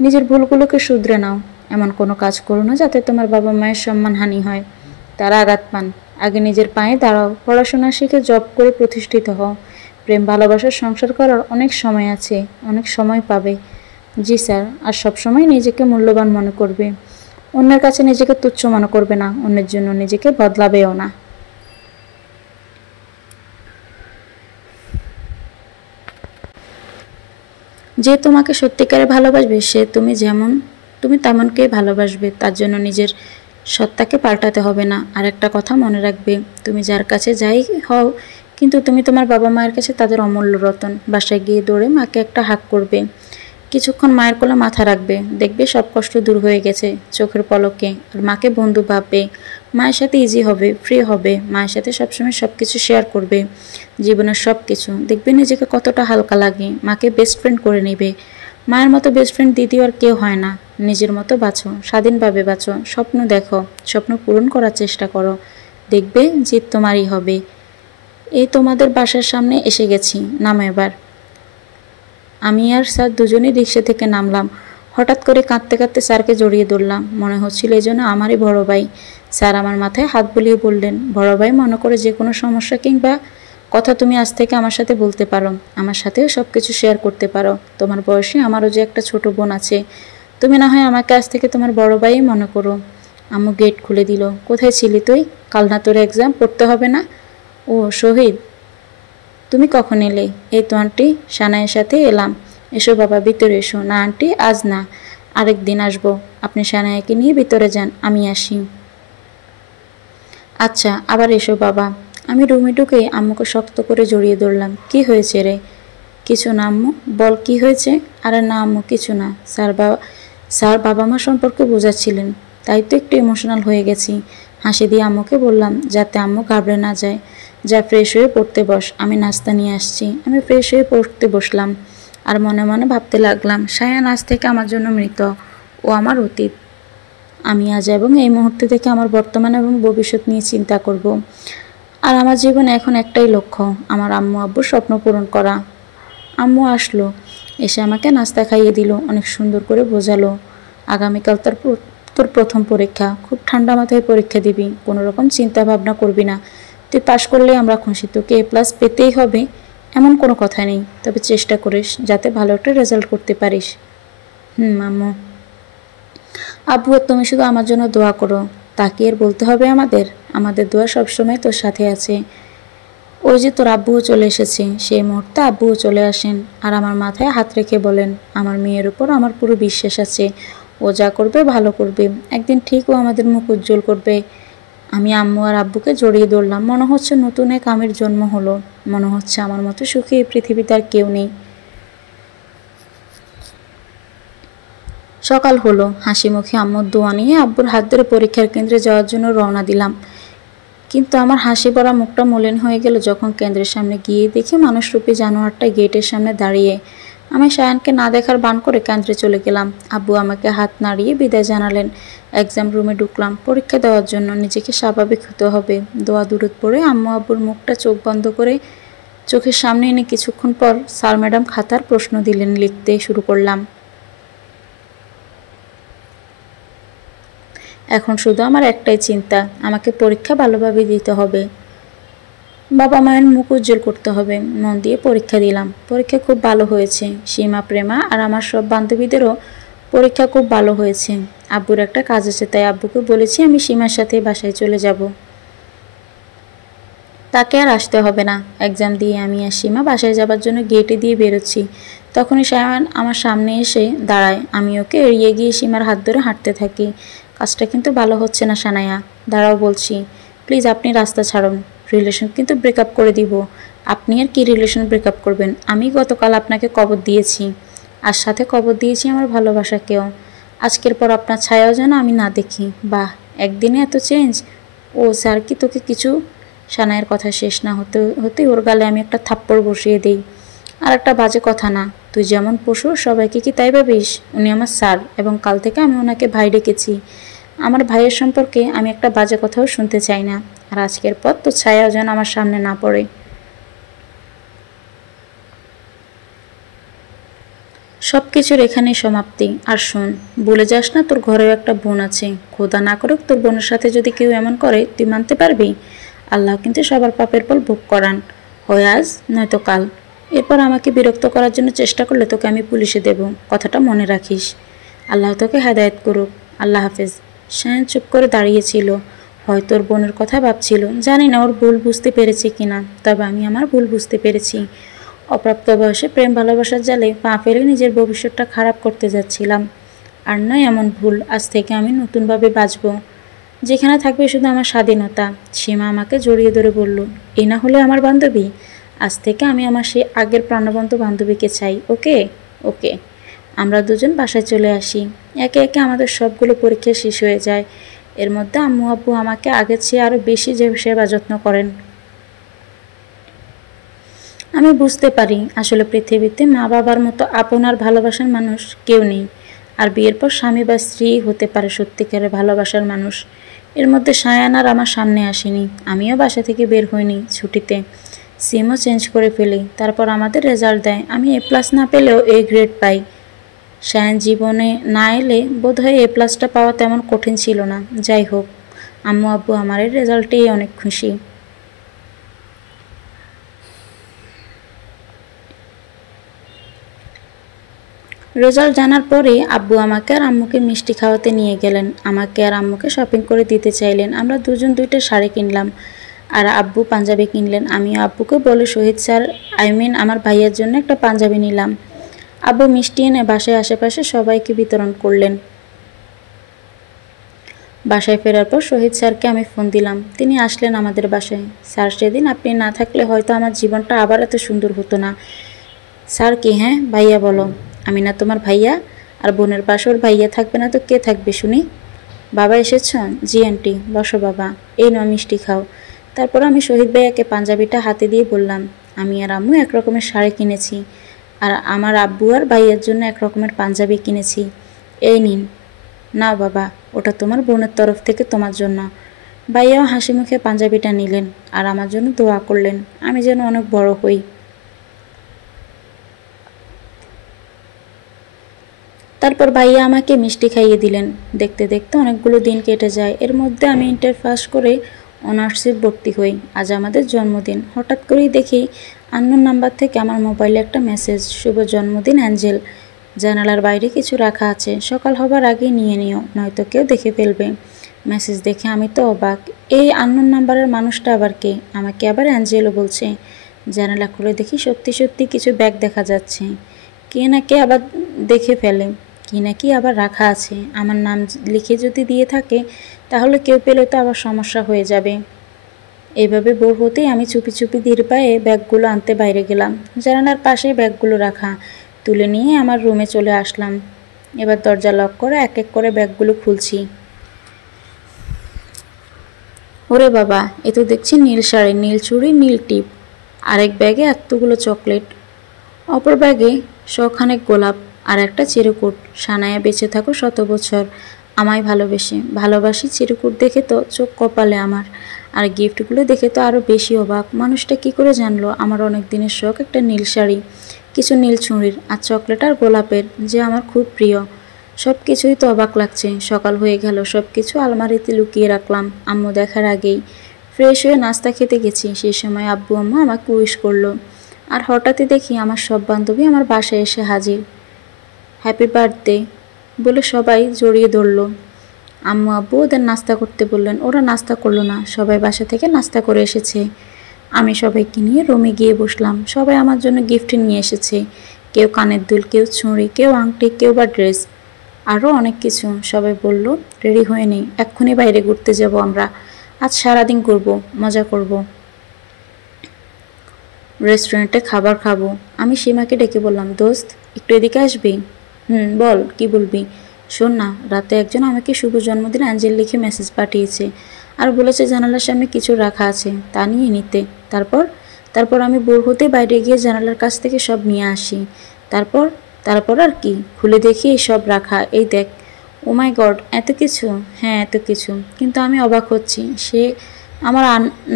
নিজের ভুলগুলোকে শুধরে নাও। এমন কোনো কাজ করো না যাতে তোমার বাবা মায়ের সম্মানহানি হয়, তারা আঘাত পান। আগে নিজের পায়ে দাঁড়াও, পড়াশোনা শিখে জব করে প্রতিষ্ঠিত হও। প্রেম ভালোবাসার সংসার করার অনেক সময় আছে, অনেক সময় পাবে। জি স্যার। আর সবসময় নিজেকে মূল্যবান মনে করবে। অন্যের কাছে নিজেকে তুচ্ছ মনে করবে না, অন্যের জন্য নিজেকে বদলাবেও না। যে তোমাকে সত্যিকারে ভালোবাসবে সে তুমি তেমনকেই ভালোবাসবে। তার জন্য নিজের সত্তাকে পাল্টাতে হবে না। আর একটা কথা মনে রাখবে, তুমি যার কাছে যাই হও, কিন্তু তুমি তোমার বাবা মায়ের কাছে তাদের অমূল্য রতন। বাসায় গিয়ে দৌড়ে মাকে একটা হাক করবে, কিছুক্ষণ মায়ের কোলে মাথা রাখবে, দেখবে সব কষ্ট দূর হয়ে গেছে চোখের পলকে। আর মাকে বন্ধু ভাববে, মায়ের সাথে ইজি হবে, ফ্রি হবে, মায়ের সাথে সবসময় সব কিছু শেয়ার করবে, জীবনের সব কিছু। দেখবে নিজেকে কতটা হালকা লাগে। মাকে বেস্ট ফ্রেন্ড করে নেবে। মায়ের মতো বেস্ট ফ্রেন্ড দ্বিতীয় আর কেউ হয় না। নিজের মতো বাঁচো, স্বাধীনভাবে বাঁচো, স্বপ্ন দেখো, স্বপ্ন পূরণ করার চেষ্টা করো, দেখবে জিত তোমারই হবে। এই তোমাদের বাসার সামনে এসে গেছি, নামো এবার। আমি আর স্যার দুজনেই রিক্সা থেকে নামলাম। হঠাৎ করে কাঁদতে কাঁদতে স্যারকে জড়িয়ে ধরলাম। মনে হচ্ছিল এই জন্য আমারই বড় ভাই। স্যার আমার মাথায় হাত বুলিয়ে বললেন, বড় ভাই মনে করে যে কোনো সমস্যা কিংবা কথা তুমি আজ থেকে আমার সাথে বলতে পারো, আমার সাথেও সব কিছু শেয়ার করতে পারো। তোমার বয়সে আমারও যে একটা ছোট বোন আছে, তুমি না হয় আমাকে আজ থেকে তোমার বড় ভাইই মনে করো। আম্মু গেট খুলে দিল। কোথায় ছিলি তুই? কাল না তোর এক্সাম, পড়তে হবে না? ও শহীদ, তুমি কখন এলে? এই তো আন্টি, সানায়ের সাথে এলাম। এসো বাবা, ভিতরে এসো। না আন্টি, আজ না, আরেক দিন আসবো। আপনি সানায়াকে নিয়ে ভিতরে যান, আমি আসি। আচ্ছা, আবার এসো বাবা। আমি রুমে ঢুকে আম্মুকে শক্ত করে জড়িয়ে ধরলাম। কি হয়েছে রে? কিছু না আম্মু। বল কি হয়েছে? আরে না আম্মু, কিছু না। স্যার বাবা মা সম্পর্কে বোঝাচ্ছিলেন, তাই তো একটু ইমোশনাল হয়ে গেছি। হাসি দিয়ে আম্মুকে বললাম, যাতে আম্মু ঘাবড়ে না যায়। যা ফ্রেশ হয়ে পড়তে বস, আমি নাস্তা নিয়ে আসছি। আমি ফ্রেশ হয়ে পড়তে বসলাম আর মনে মনে ভাবতে লাগলাম, সায়ান আজ থেকে আমার জন্য মৃত, ও আমার অতীত। আমি আজ এবং এই মুহূর্তে থেকে আমার বর্তমান এবং ভবিষ্যৎ নিয়ে চিন্তা করব। আর আমার জীবনে এখন একটাই লক্ষ্য, আমার আম্মু আব্বুর স্বপ্ন পূরণ করা। আম্মু আসলো, এসে আমাকে নাস্তা খাইয়ে দিল, অনেক সুন্দর করে বোঝালো, আগামীকাল তোর প্রথম পরীক্ষা, খুব ঠান্ডা মাথায় পরীক্ষা দিবি, কোনো রকম চিন্তা ভাবনা করবি না, তুই পাশ করলেই আমরা খুশি, তোকে A+ পেতেই হবে এমন কোনো কথা নেই, তবে চেষ্টা করিস যাতে ভালো একটা রেজাল্ট করতে পারিস। আম্মু। আব্বু তুমি শুধু আমার জন্য দোয়া করো, তাকে আর বলতে হবে আমাদের দোয়া সবসময় তোর সাথে আছে। ওই যে তোর আব্বুও চলে এসেছে, সেই মুহূর্তে আব্বুও চলে আসেন আর আমার মাথায় হাত রেখে বলেন, আমার মেয়ের উপর আমার পুরো বিশ্বাস আছে, ও যা করবে ভালো করবে, একদিন ঠিক ও আমাদের মুখ উজ্জ্বল করবে। আমি আম্মু আর আব্বুকে জড়িয়ে ধরলাম, মনে হচ্ছে নতুন এক আমের জন্ম হলো, মনে হচ্ছে আমার মতো সুখী এই পৃথিবীতে আর কেউ নেই। সকাল হলো, হাসি মুখে আম্মুর দোয়া নিয়ে আব্বুর হাত ধরে পরীক্ষার কেন্দ্রে যাওয়ার জন্য রওনা দিলাম। কিন্তু আমার হাসি ভরা মুখটা মলিন হয়ে গেল যখন কেন্দ্রের সামনে গিয়ে দেখি মানুষরূপী জানোয়ারটা গেটের সামনে দাঁড়িয়ে। আমি সায়ানকে না দেখার বান করে কেন্দ্রে চলে গেলাম। আব্বু আমাকে হাত নাড়িয়ে বিদায় জানালেন। এক্সাম রুমে ঢুকলাম, পরীক্ষা দেওয়ার জন্য নিজেকে স্বাভাবিক হতে হবে। দোয়া দূরত পড়ে আম্মু আব্বুর মুখটা চোখ বন্ধ করে চোখের সামনে এনে কিছুক্ষণ পর স্যার ম্যাডাম খাতার প্রশ্ন দিলেন, লিখতে শুরু করলাম। এখন শুধু আমার একটাই চিন্তা, আমাকে পরীক্ষা ভালোভাবে দিতে হবে, বাবা মায়ের মুখ উজ্জ্বল করতে হবে। মন দিয়ে পরীক্ষা দিলাম, পরীক্ষা খুব ভালো হয়েছে। সীমা, প্রেমা আর আমার সব বান্ধবীদেরও পরীক্ষা খুব ভালো হয়েছে। আব্বুর একটা কাজ আছে, তাই আব্বুকে বলেছি আমি সীমার সাথে বাসায় চলে যাব, তাকে আর আসতে হবে না। এক্সাম দিয়ে আমি আর সীমা বাসায় যাবার জন্য গেটে দিয়ে বেরোচ্ছি, তখনই সায়ান আমার সামনে এসে দাঁড়ায়। আমি ওকে এড়িয়ে গিয়ে সীমার হাত ধরে হাঁটতে থাকি। কাজটা কিন্তু ভালো হচ্ছে না সানায়া, দাঁড়াও বলছি, প্লিজ আপনি রাস্তা ছাড়ুন, রিলেশন কিন্তু ব্রেকআপ করে দিব। আপনি আর কি রিলেশন ব্রেকআপ করবেন? আমি গতকাল আপনাকে কবর দিয়েছি, আর সাথে কবর দিয়েছি আমার ভালোবাসাকেও। আজকের পর আপনার ছায়াও যেন আমি না দেখি। বাহ, একদিনে এত চেঞ্জ! ও স্যার কি তোকে কিছু? সানায়ের কথা শেষ না হতেই ওর গালে আমি একটা থাপ্পড় বসিয়ে দিই। আর একটা বাজে কথা না, তুই যেমন পশু সবাইকে কি তাই ভাবিস? উনি আমার স্যার এবং কাল থেকে আমি ওনাকে ভাই ডেকেছি। আমার ভাইয়ের সম্পর্কে আমি একটা বাজে কথাও শুনতে চাই না। আর আজকের পর তো ছায়াও যেন আমার সামনে না পড়ে। সব কিছুর এখানেই সমাপ্তি। আর শোন, ভুলে যাস না তোর ঘরেও একটা বোন আছে। খোদা না করুক তোর বোনের সাথে যদি কেউ এমন করে, তুই মানতে পারবি? আল্লাহ কিন্তু সবার পাপের ফল ভোগ করান, হয় আজ নয়তো কাল। এরপর আমাকে বিরক্ত করার জন্য চেষ্টা করলে তোকে আমি পুলিশে দেব, কথাটা মনে রাখিস। আল্লাহ তোকে হেদায়েত করুক। আল্লাহ হাফেজ। শায়ান চুপ করে দাঁড়িয়েছিল, হয়তো ওর বোনের কথা ভাবছিল। জানি না ওর ভুল বুঝতে পেরেছে কিনা, তবে আমি আমার ভুল বুঝতে পেরেছি। অপ্রাপ্ত বয়সে প্রেম ভালোবাসার জালে পা ফেলে নিজের ভবিষ্যৎটা খারাপ করতে যাচ্ছিলাম। আর নয় এমন ভুল, আজ থেকে আমি নতুনভাবে বাঁচব, যেখানে থাকবে শুধু আমার স্বাধীনতা। সীমা আমাকে জড়িয়ে ধরে বলল, এই না হলে আমার বান্ধবী? আজ থেকে আমি আমার সেই আগের প্রাণবন্ত বান্ধবীকে চাই। ওকে ওকে। আমরা দুজন বাসায় চলে আসি। একে একে আমাদের সবগুলো পরীক্ষা শেষ হয়ে যায়। এর মধ্যে আম্মু আব্বু আমাকে আগের চেয়ে আরও বেশি যে সেবা যত্ন করেন। আমি বুঝতে পারি আসলে পৃথিবীতে মা বাবার মতো আপন আর ভালোবাসার মানুষ কেউ নেই। আর বিয়ের পর স্বামী বা স্ত্রী হতে পারে সত্যিকারের ভালোবাসার মানুষ। এর মধ্যে সায়ান আর আমার সামনে আসেনি, আমিও বাসা থেকে বের হইনি ছুটিতে। সিমও চেঞ্জ করে ফেলি, তারপর আমাদের রেজাল্ট দেয়। আমি A+ না পেলেও A গ্রেড পাই। সায়ান জীবনে না এলে বোধহয় A+টা পাওয়া তেমন কঠিন ছিল না। যাই হোক, আম্মু আব্বু আমার এই রেজাল্টেই অনেক খুশি। রেজাল্ট জানার পরে আব্বু আমাকে আর আম্মুকে মিষ্টি খাওয়াতে নিয়ে গেলেন। আমাকে আর আম্মুকে শপিং করে দিতে চাইলেন। আমরা দুজন দুইটা শাড়ি কিনলাম, আর আব্বু পাঞ্জাবি কিনলেন। আমিও আব্বুকে বলে শহীদ স্যার আমার ভাইয়ের জন্য একটা পাঞ্জাবি নিলাম। আব্বু মিষ্টি এনে বাসায় আশেপাশে সবাইকে বিতরণ করলেন। বাসায় ফেরার পর শহীদ স্যারকে আমি ফোন দিলাম, তিনি আসলেন আমাদের বাসায়। স্যার, সেদিন আপনি না থাকলে হয়তো আমার জীবনটা আবার এত সুন্দর হতো না। স্যার কি? হ্যাঁ ভাইয়া বলো। আমি না তোমার ভাইয়া? আর বোনের পাশে ওর ভাইয়া থাকবে না তো কে থাকবে শুনি? বাবা এসেছ? জি আন্টি, বসো বাবা, এই নাও মিষ্টি খাও। তারপর আমি শহীদ ভাইয়াকে পাঞ্জাবিটা হাতে দিয়ে বললাম, আমি আর আম্মু এক রকমের শাড়ি কিনেছি, আর আমার আব্বু আর ভাইয়ার জন্য এক রকমের পাঞ্জাবি কিনেছি। এই নিন। নাও বাবা, ওটা তোমার বোনের তরফ থেকে তোমার জন্য। ভাইয়াও হাসি মুখে পাঞ্জাবিটা নিলেন আর আমার জন্য দোয়া করলেন আমি যেন অনেক বড় হই। তারপর ভাইয়া আমাকে মিষ্টি খাইয়ে দিলেন। দেখতে দেখতে অনেকগুলো দিন কেটে যায়। এর মধ্যে আমি ইন্টার পাস করে অনার্সে ভর্তি হই। আজ আমাদের জন্মদিন। হঠাৎ করেই দেখি আননোন নাম্বার থেকে আমার মোবাইলে একটা মেসেজ, শুভ জন্মদিন অ্যাঞ্জেল। জানালার বাইরে কিছু রাখা আছে, সকাল হবার আগে নিয়ে নিও, নয়তো কেউ দেখে ফেলবে। মেসেজ দেখে আমি তো অবাক। এই আননোন নাম্বারের মানুষটা আবার কে? আমাকে আবার অ্যাঞ্জেলও বলছে। জানালা খুলে দেখি সত্যি সত্যি কিছু ব্যাগ দেখা যাচ্ছে। কে না কে আবার দেখে ফেলে, কি নাকি আবার রাখা আছে। আমার নাম লিখে যদি দিয়ে থাকে তাহলে কেউ পেলে তো আবার সমস্যা হয়ে যাবে। এইভাবে বোর হতেই আমি চুপি চুপি ধীর পায়ে ব্যাগগুলো আনতে বাইরে গেলাম। জানালার পাশে ব্যাগগুলো রাখা, তুলে নিয়ে আমার রুমে চলে আসলাম। এবার দরজা লক করে এক এক করে ব্যাগগুলো খুলছি। ওরে বাবা, এ তো দেখছি নীল শাড়ি, নীল চুড়ি, নীল টিপ। আরেক ব্যাগে এতগুলো চকলেট, অপর ব্যাগে শখানেক গোলাপ আর একটা চিরকুট। সানায়া বেঁচে থাকো 100 বছর, আমায় ভালোবেসে। ভালোবাসি চিরকুট দেখে তো চোখ কপালে আমার। আর গিফটগুলো দেখে তো আরও বেশি অবাক। মানুষটা কি করে জানলো আমার অনেক দিনের শখ একটা নীল শাড়ি, কিছু নীল চুড়ির আর চকলেট আর গোলাপের, যে আমার খুব প্রিয়। সব কিছুই তো অবাক লাগছে। সকাল হয়ে গেল, সব কিছু আলমারিতে লুকিয়ে রাখলাম আম্মু দেখার আগেই। ফ্রেশ হয়ে নাস্তা খেতে গেছি, সেই সময় আব্বু আম্মু আমাকে উইশ করলো। আর হঠাৎই দেখি আমার সব বান্ধবী আমার বাসায় এসে হাজির। হ্যাপি বার্থডে বলে সবাই জড়িয়ে ধরলো। আম্মু আব্বু ওদের নাস্তা করতে বললেন। ওরা নাস্তা করলো না, সবাই বাসা থেকে নাস্তা করে এসেছে। আমি সবাইকে নিয়ে রুমে গিয়ে বসলাম। সবাই আমার জন্য গিফট নিয়ে এসেছে, কেউ কানের দুল, কেউ ছুঁড়ি, কেউ আংটি, কেউ বা ড্রেস, আরও অনেক কিছু। সবাই বলল রেডি হয়ে নেই, এক্ষুনি বাইরে ঘুরতে যাব আমরা। আজ সারাদিন ঘুরবো, মজা করব, রেস্টুরেন্টে খাবার খাবো। আমি সীমাকে ডেকে বললাম, দোস্ত একটু এদিকে আসবি? বল, কি বলবি? শোন না, রাতে একজন আমাকে শুভ জন্মদিন অ্যাঞ্জেল লিখে মেসেজ পাঠিয়েছে আর বলেছে জানালার সামনে কিছু রাখা আছে, তা নিয়ে নিতে। তারপর আমি বোর হতে বাইরে গিয়ে জানালার কাছ থেকে সব নিয়ে আসি। তারপর তারপর আর কি, খুলে দেখি এই সব রাখা। এই দেখ। ও মাই গড, এত কিছু! হ্যাঁ, এত কিছু। কিন্তু আমি অবাক হচ্ছি, সে আমার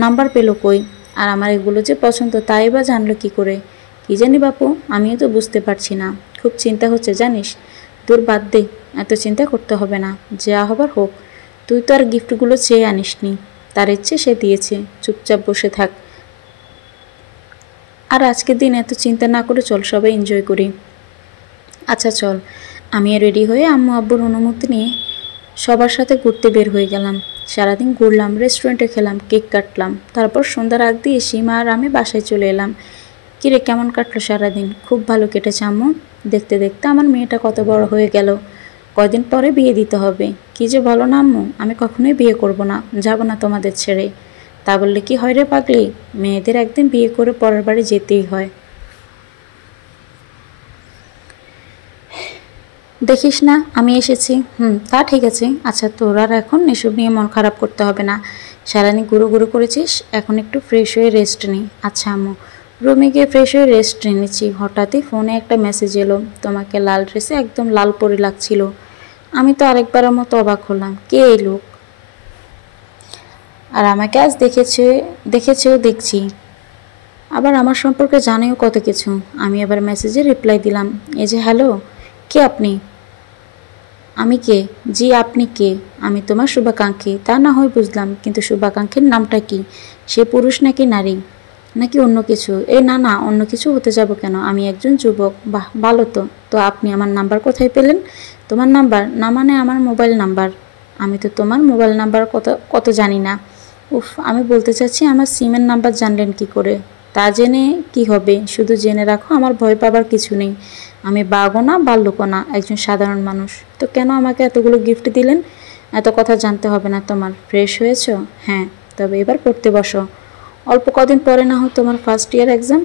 নাম্বার পেল কই? আর আমার এগুলো যে পছন্দ তাই বা জানলো কি করে? কি জানি বাপু, আমিও তো বুঝতে পারছি না। খুব চিন্তা হচ্ছে জানিস। তোর বাদ দে, এত চিন্তা করতে হবে না, যা হবার হোক। তুই তো আর গিফটগুলো চেয়ে আনিসনি, তার ইচ্ছে সে দিয়েছে, চুপচাপ বসে থাক। আর আজকের দিন এত চিন্তা না করে চল সবাই এনজয় করি। আচ্ছা চল। আমি রেডি হয়ে আম্মু আব্বুর অনুমতি নিয়ে সবার সাথে ঘুরতে বের হয়ে গেলাম। সারাদিন ঘুরলাম, রেস্টুরেন্টে খেলাম, কেক কাটলাম। তারপর সন্ধ্যার আগ দিয়ে সীমা আর আমি বাসায় চলে এলাম। কিরে, কেমন কাটলো সারাদিন? খুব ভালো কেটেছে আম্মু। দেখতে দেখতে আমার মেয়েটা কত বড় হয়ে গেল। কয়দিন পরে বিয়ে দিতে হবে। কি যে বলো না আম্মু, আমি কখনোই বিয়ে করব না, যাব না তোমাদের ছেড়ে। তা বললে কি হয় রে পাগলি, মেয়েদের একদিন বিয়ে করে পরের বাড়ি যেতেই হয়। দেখিস না আমি এসেছি। তা ঠিক আছে। আচ্ছা, তোর আর এখন এসব নিয়ে মন খারাপ করতে হবে না। সারাদিন গুঁড়ো গুঁড়ো করেছিস, এখন একটু ফ্রেশ হয়ে রেস্ট নি। আচ্ছা আম্মু। রুমে গিয়ে ফ্রেশ হয়ে রেস্ট নিয়েছি। হঠাৎই ফোনে একটা মেসেজ এলো, তোমাকে লাল ড্রেসে একদম লাল পরি লাগছিল। আমি তো আরেকবারের মতো অবাক হলাম, কে এই লোক? আর আমাকে আজ দেখেছেও দেখছি, আবার আমার সম্পর্কে জানেও কত কিছু। আমি আবার মেসেজে রিপ্লাই দিলাম, এই যে হ্যালো, কে আপনি? আমি কে? জি, আপনি কে? আমি তোমার শুভাকাঙ্ক্ষী। তা না হয় বুঝলাম, কিন্তু শুভাকাঙ্ক্ষীর নামটা কি? সে পুরুষ নাকি নারী, নাকি অন্য কিছু? না না, অন্য কিছু হতে যাব কেন? আমি একজন যুবক। বাহ, ভালো তো। তো আপনি আমার নাম্বার কোথায় পেলেন? তোমার নাম্বার না মানে আমার মোবাইল নাম্বার। আমি তো তোমার মোবাইল নাম্বার কত কত জানি না। উফ, আমি বলতে চাচ্ছি আমার সিমের নাম্বার জানলেন কি করে? তা জেনে কি হবে? শুধু জেনে রাখো আমার ভয় পাবার কিছু নেই। আমি বাঘও না, ভাল্লুকও না, একজন সাধারণ মানুষ। তো কেন আমাকে এতগুলো গিফট দিলেন? এত কথা জানতে হবে না তোমার। ফ্রেশ হয়েছ? হ্যাঁ। তবে এবার পড়তে বসো। অল্প কদিন পরে না হয় তোমার ফার্স্ট ইয়ার এক্সাম।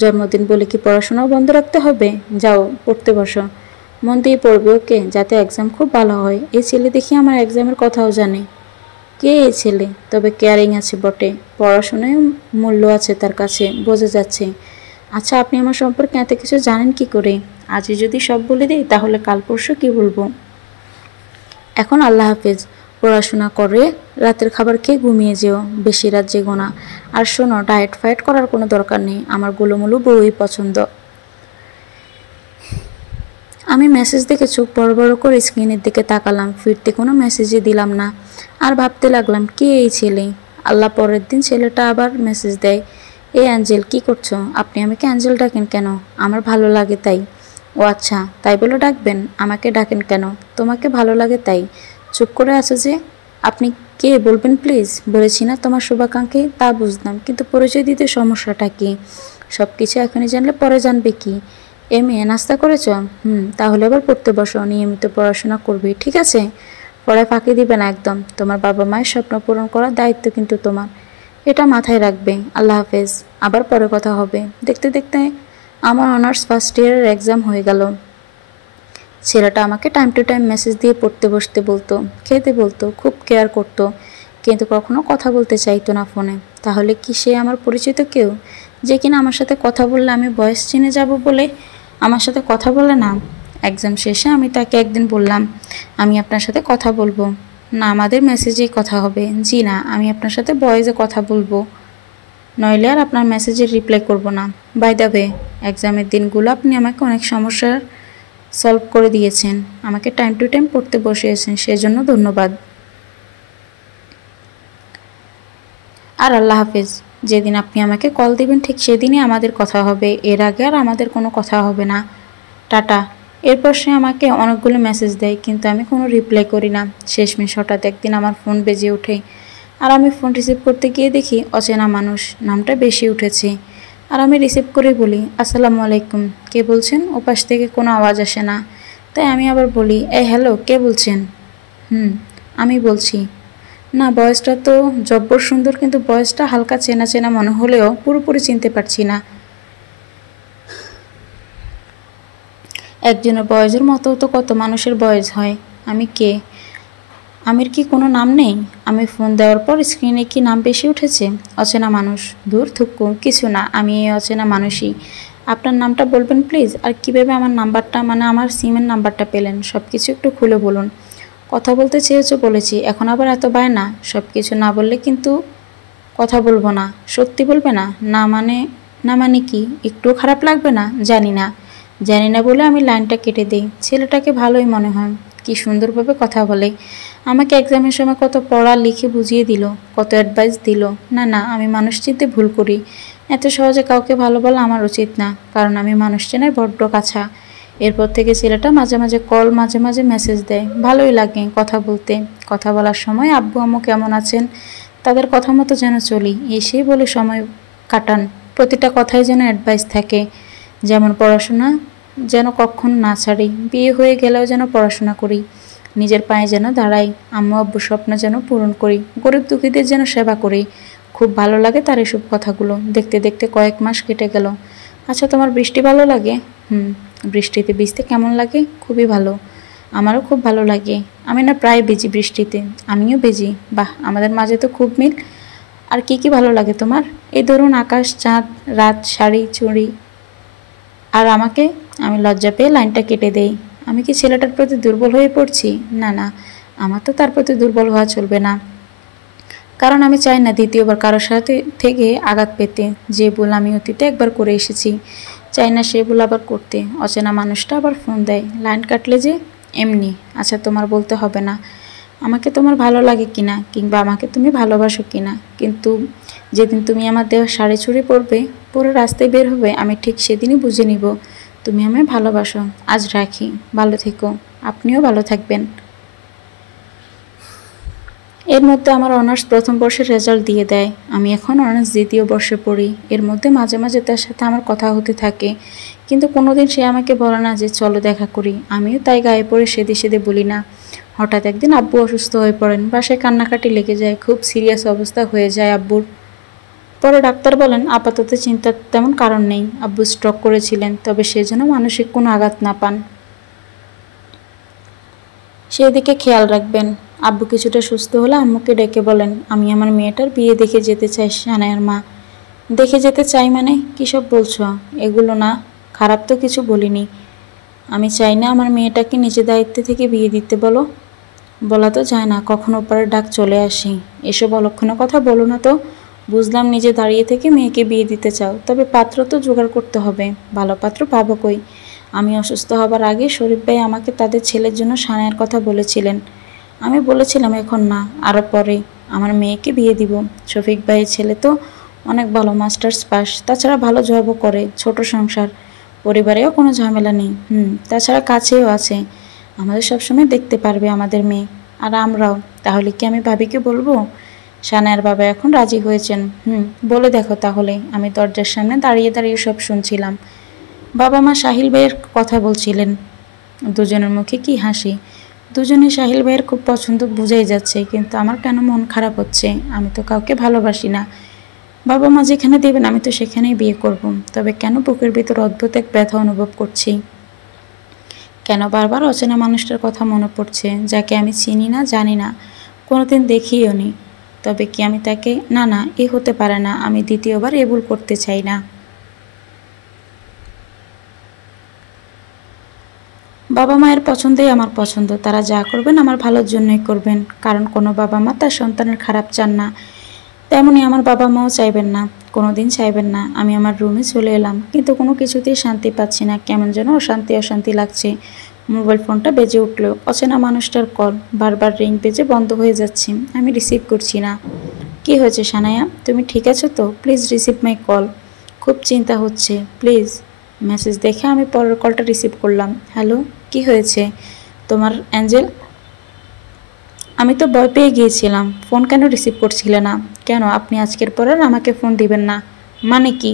জন্মদিন বলে কি পড়াশোনাও বন্ধ রাখতে হবে? যাও, পড়তে বসো। মন দিয়ে পড়বে, ওকে, যাতে এক্সাম খুব ভালো হয়। এই ছেলে দেখি আমার এক্সামের কথাও জানে। কে এই ছেলে? তবে কেয়ারিং আছে বটে, পড়াশোনায় মূল্য আছে তার কাছে, বোঝা যাচ্ছে। আচ্ছা, আপনি আমার সম্পর্কে এত কিছু জানেন কি করে? আজই যদি সব বলে দিই তাহলে কাল পরশু কি বলবো? এখন আল্লাহ হাফেজ। পড়াশোনা করে রাতের খাবার খেয়ে ঘুমিয়ে যেও, বেশি রাত জেগো না। আর শোনো, ডায়েট ফায়েট করার কোনো দরকার নেই, আমার গোলুমোলু বউই পছন্দ। আমি মেসেজ দেখে চোখ বড় বড় করে স্ক্রিনের দিকে তাকালাম, ফিরতে কোনো মেসেজই দিলাম না। আর ভাবতে লাগলাম, কে এই ছেলে? আল্লাহ পরের দিন ছেলেটা আবার মেসেজ দেয়, এই অ্যাঞ্জেল কি করছো? আপনি আমাকে অ্যাঞ্জেল ডাকেন কেন? আমার ভালো লাগে তাই। ও আচ্ছা, তাই বলে ডাকবেন? আমাকে ডাকেন কেন? তোমাকে ভালো লাগে তাই। চুপ করে আছো যে? আপনি কে বলবেন প্লিজ? বলেছি না তোমার শুভাকাঙ্ক্ষী, তা বুঝলাম, কিন্তু পরিচয় দিতে সমস্যাটা কি? সব কিছু এখনই জানলে পরে জানবে কি? মেয়ে, নাস্তা করেছ? তাহলে এবার পড়তে বসো, নিয়মিত পড়াশোনা করবে, ঠিক আছে? পড়ায় ফাঁকি দিবে না একদম। তোমার বাবা মায়ের স্বপ্ন পূরণ করার দায়িত্ব কিন্তু তোমার, এটা মাথায় রাখবে। আল্লাহ হাফেজ, আবার পরে কথা হবে। দেখতে দেখতে আমার অনার্স ফার্স্ট ইয়ারের এক্সাম হয়ে গেল। ছেলেটা আমাকে টাইম টু টাইম মেসেজ দিয়ে পড়তে বসতে বলতো, খেতে বলতো, খুব কেয়ার করতো, কিন্তু কখনো কথা বলতে চাইতো না ফোনে। তাহলে কি সে আমার পরিচিত কেউ, যে কিনা আমার সাথে কথা বললে আমি বয়স চিনে যাব বলে আমার সাথে কথা বলে না? এক্সাম শেষে আমি তাকে একদিন বললাম, আমি আপনার সাথে কথা বলবো না, আমাদের মেসেজেই কথা হবে। জি না, আমি আপনার সাথে ভয়েসে কথা বলবো, নইলে আর আপনার মেসেজের রিপ্লাই করব না। বাই দ্য ওয়ে, এক্সামের দিনগুলো আপনি আমাকে অনেক সমস্যার সলভ করে দিয়েছেন, আমাকে টাইম টু টাইম পড়তে বসিয়েছেন, সেজন্য ধন্যবাদ। আর আল্লাহ হাফেজ। যেদিন আপনি আমাকে কল দিবেন ঠিক সেদিনই আমাদের কথা হবে, এর আগে আর আমাদের কোনো কথা হবে না। টাটা। এরপর সে আমাকে অনেকগুলো মেসেজ দেয়, কিন্তু আমি কোনো রিপ্লাই করি না। শেষমেশ হঠাৎ একদিন আমার ফোন বেজে ওঠে, আর আমি ফোন রিসিভ করতে গিয়ে দেখি অচেনা মানুষ, নামটা বেশি উঠেছে। আর আমি রিসিভ করে বলি, আসসালামু আলাইকুম। কে বলছেন? ওপাশ থেকে কোনো আওয়াজ আসে না, তাই আমি আবার বলি, হ্যালো, কে বলছেন? আমি বলছি। না, ভয়েসটা তো জব্বর সুন্দর, কিন্তু ভয়েসটা হালকা চেনা চেনা মনে হলেও পুরোপুরি চিনতে পারছি না। একজনের বয়সের মতো তো কত মানুষের বয়স হয়। আমি কে? আমির কি কোনো নাম নেই? আমি ফোন দেওয়ার পর স্ক্রিনে কি নাম বেশি উঠেছে? অচেনা মানুষ। দূর থুক্কু, কিছু না, আমি এই অচেনা মানুষই। আপনার নামটা বলবেন প্লিজ? আর কীভাবে আমার নাম্বারটা, মানে আমার সিমের নাম্বারটা পেলেন? সব কিছু একটু খুলে বলুন। কথা বলতে চেয়েছো বলেছি, এখন আবার এত বায়না? সব কিছু না বললে কিন্তু কথা বলবো না। সত্যি বলবে না? না মানে কি? একটুও খারাপ লাগবে না? জানি না বলে আমি লাইনটা কেটে দিই। ছেলেটাকে ভালোই মনে হয়, কি সুন্দরভাবে কথা বলে। আমাকে এক্সামের সময় কত পড়া লিখে বুঝিয়ে দিল, কত অ্যাডভাইস দিল। না, আমি মানুষ চিনতে ভুল করি। এত সহজে কাউকে ভালো বলা আমার উচিত না, কারণ আমি মানুষ চেনায় বড্ড কাছা। এরপর থেকে ছেলেটা মাঝে মাঝে কল, মাঝে মাঝে মেসেজ দেয়। ভালোই লাগে কথা বলতে। কথা বলার সময় আব্বু আম্মু কেমন আছেন, তাদের কথা মতো যেন চলি, এসেই বলে সময় কাটান। প্রতিটা কথাই যেন অ্যাডভাইস থাকে, যেমন পড়াশোনা যেন কখন না ছাড়ি, বিয়ে হয়ে গেলেও যেন পড়াশোনা করি, নিজের পায়ে যেন দাঁড়াই, আম্মু আব্বুর স্বপ্ন যেন পূরণ করি, গরিব দুঃখীদের যেন সেবা করি। খুব ভালো লাগে তার এসব কথাগুলো। দেখতে দেখতে কয়েক মাস কেটে গেল। আচ্ছা, তোমার বৃষ্টি ভালো লাগে? বৃষ্টিতে ভিজতে কেমন লাগে? খুবই ভালো। আমারও খুব ভালো লাগে। আমি না প্রায় ভিজি বৃষ্টিতে। আমিও ভিজি। বাহ, আমাদের মাঝে তো খুব মিল। আর কি ভালো লাগে তোমার? এই ধরুন আকাশ, চাঁদ, রাত, শাড়ি, চুড়ি। আর আমাকে? আমি লজ্জা পেয়ে লাইনটা কেটে দেই। আমি কি ছেলেটার প্রতি দুর্বল হয়ে পড়ছি? না, আমার তো তার প্রতি দুর্বল হওয়া চলবে না, কারণ আমি চাই না দ্বিতীয়বার কারোর সাথে থেকে আঘাত পেতে। যে ভুল আমি অতীতে একবার করে এসেছি, চাই না সে ভুল আবার করতে। অচেনা মানুষটা আবার ফোন দেয়, লাইন কাটলে যে এমনি। আচ্ছা, তোমার বলতে হবে না আমাকে তোমার ভালো লাগে কিনা, কিংবা আমাকে তুমি ভালোবাসো কিনা, কিন্তু যেদিন তুমি আমার দেওয়া শাড়ি চুড়ি পরবে, পরে রাস্তায় বের হবে, আমি ঠিক সেদিনই বুঝে নিব তুমি আমায় ভালোবাসো। আজ রাখি, ভালো থেকো। আপনিও ভালো থাকবেন। এর মধ্যে আমার অনার্স প্রথম বর্ষের রেজাল্ট দিয়ে দেয়। আমি এখন অনার্স দ্বিতীয় বর্ষে পড়ি। এর মধ্যে মাঝে মাঝে তার সাথে আমার কথা হতে থাকে, কিন্তু কোনোদিন সে আমাকে বলে না যে চলো দেখা করি। আমিও তাই গায়ে পড়ে সেদে বলি না। হঠাৎ একদিন আব্বু অসুস্থ হয়ে পড়েন, বাসায় কান্নাকাটি লেগে যায়, খুব সিরিয়াস অবস্থা হয়ে যায় আব্বুর। পরে ডাক্তার বলেন আপাতত চিন্তার তেমন কারণ নেই, আব্বু স্ট্রোক করেছিলেন, তবে সে যেন মানসিক কোনো আঘাত না পান, সেদিকে খেয়াল রাখবেন। আব্বু কিছুটা সুস্থ হলে আম্মুকে ডেকে বলেন আমি আমার মেয়েটার বিয়ে দেখে যেতে চাই। সানায়ার মা, দেখে যেতে চাই মানে কী সব বলছো? এগুলো না, খারাপ তো কিছু বলিনি। আমি চাই না আমার মেয়েটাকে নিজের দায়িত্ব থেকে বিয়ে দিতে বলো। বলা তো যায় না, কখনো পরে ডাক চলে আসি। এসব অলক্ষণে কথা বলো না তো। বুঝলাম নিজে দাঁড়িয়ে থেকে মেয়েকে বিয়ে দিতে চাও, তবে পাত্র তো জোগাড় করতে হবে। ভালো পাত্র পাবো কই? আমি অসুস্থ হবার আগে শরীফ ভাই আমাকে তাদের ছেলের জন্য সানাইয়ের কথা বলেছিলেন। আমি বলেছিলাম এখন না, আরও পরে আমার মেয়েকে বিয়ে দিব। শফিক ভাইয়ের ছেলে তো অনেক ভালো, মাস্টার্স পাস, তাছাড়া ভালো জবও করে, ছোট সংসার, পরিবারেও কোনো ঝামেলা নেই। তাছাড়া কাছেও আছে, আমাদের সবসময় দেখতে পারবে আমাদের মেয়ে, আর আমরাও। তাহলে কি আমি ভাবিকে বলবো? সানায়ার বাবা এখন রাজি হয়েছেন। বলে দেখো তাহলে। আমি দরজার সামনে দাঁড়িয়ে দাঁড়িয়ে সব শুনছিলাম। বাবা মা সাহিল ভাইয়ের কথা বলছিলেন। দুজনের মুখে কি হাসি। দুজনে সাহিল ভাইয়ের খুব পছন্দ বোঝাই যাচ্ছে, কিন্তু আমার কেন মন খারাপ হচ্ছে। আমি তো কাউকে ভালোবাসি না। বাবা মা যেখানে দেবেন আমি তো সেখানেই বিয়ে করব। তবে কেন বুকের ভিতর অদ্ভুত এক ব্যথা অনুভব করছি। কেন বারবার অচেনা মানুষটার কথা মনে পড়ছে, যাকে আমি চিনি না, জানি না, কোনোদিন দেখিও নি। তবে কি আমি তাকে, না না, এ হতে পারে না। আমি দ্বিতীয়বার এ ভুল করতে চাই না। বাবা মায়ের পছন্দই আমার পছন্দ। তারা যা করবেন আমার ভালোর জন্যই করবেন, কারণ কোনো বাবা মা তার সন্তানের খারাপ চান না। তেমনি আমার বাবা মাও চাইবেন না, কোনোদিন চাইবেন না। আমি আমার রুমে চলে এলাম, কিন্তু কোনো কিছুতেই শান্তি পাচ্ছি না। কেমন যেন অশান্তি অশান্তি লাগছে। মোবাইল ফোনটা বেজে উঠল। অচেনা মানুষটার কল। বারবার রিং বেজে বন্ধ হয়ে যাচ্ছে। আমি রিসিভ করছি না। কি হয়েছে সানায়া? তুমি ঠিক আছো তো? Please receive my call. খুব চিন্তা হচ্ছে, প্লিজ। মেসেজ দেখে আমি পরের কলটা রিসিভ করলাম। হ্যালো, কি হয়েছে তোমার অ্যাঞ্জেল? আমি তো ভয় পেয়ে গিয়েছিলাম। ফোন কেন রিসিভ করছিলে না? কেন আপনি আজকের পর আর আমাকে ফোন দিবেন না? মানে কি?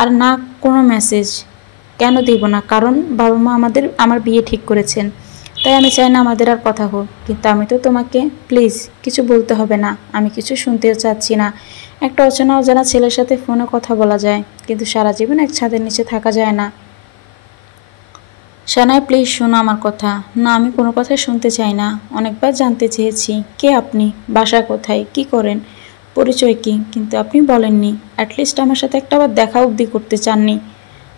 আর না কোনো মেসেজ? কেন দিব না? কারণ বাবা মা আমার বিয়ে ঠিক করেছেন, তাই আমি চাই না আমাদের আর কথা হোক। কিন্তু আমি তো তোমাকে, প্লিজ কিছু বলতে হবে না। আমি কিছু শুনতেও চাচ্ছি না। একটা অচেনা অজানা ছেলের সাথে ফোনে কথা বলা যায়, কিন্তু সারা জীবন এক ছাদের নিচে থাকা যায় না। সানাই, প্লিজ শোনো আমার কথা। না, আমি কোনো কথাই শুনতে চাই না। অনেকবার জানতে চেয়েছি কে আপনি, বাসা কোথায়, কি করেন, পরিচয় কি, কিন্তু আপনি বলেননি। অ্যাটলিস্ট আমার সাথে একটা আবার দেখা অবধি করতে চাননি।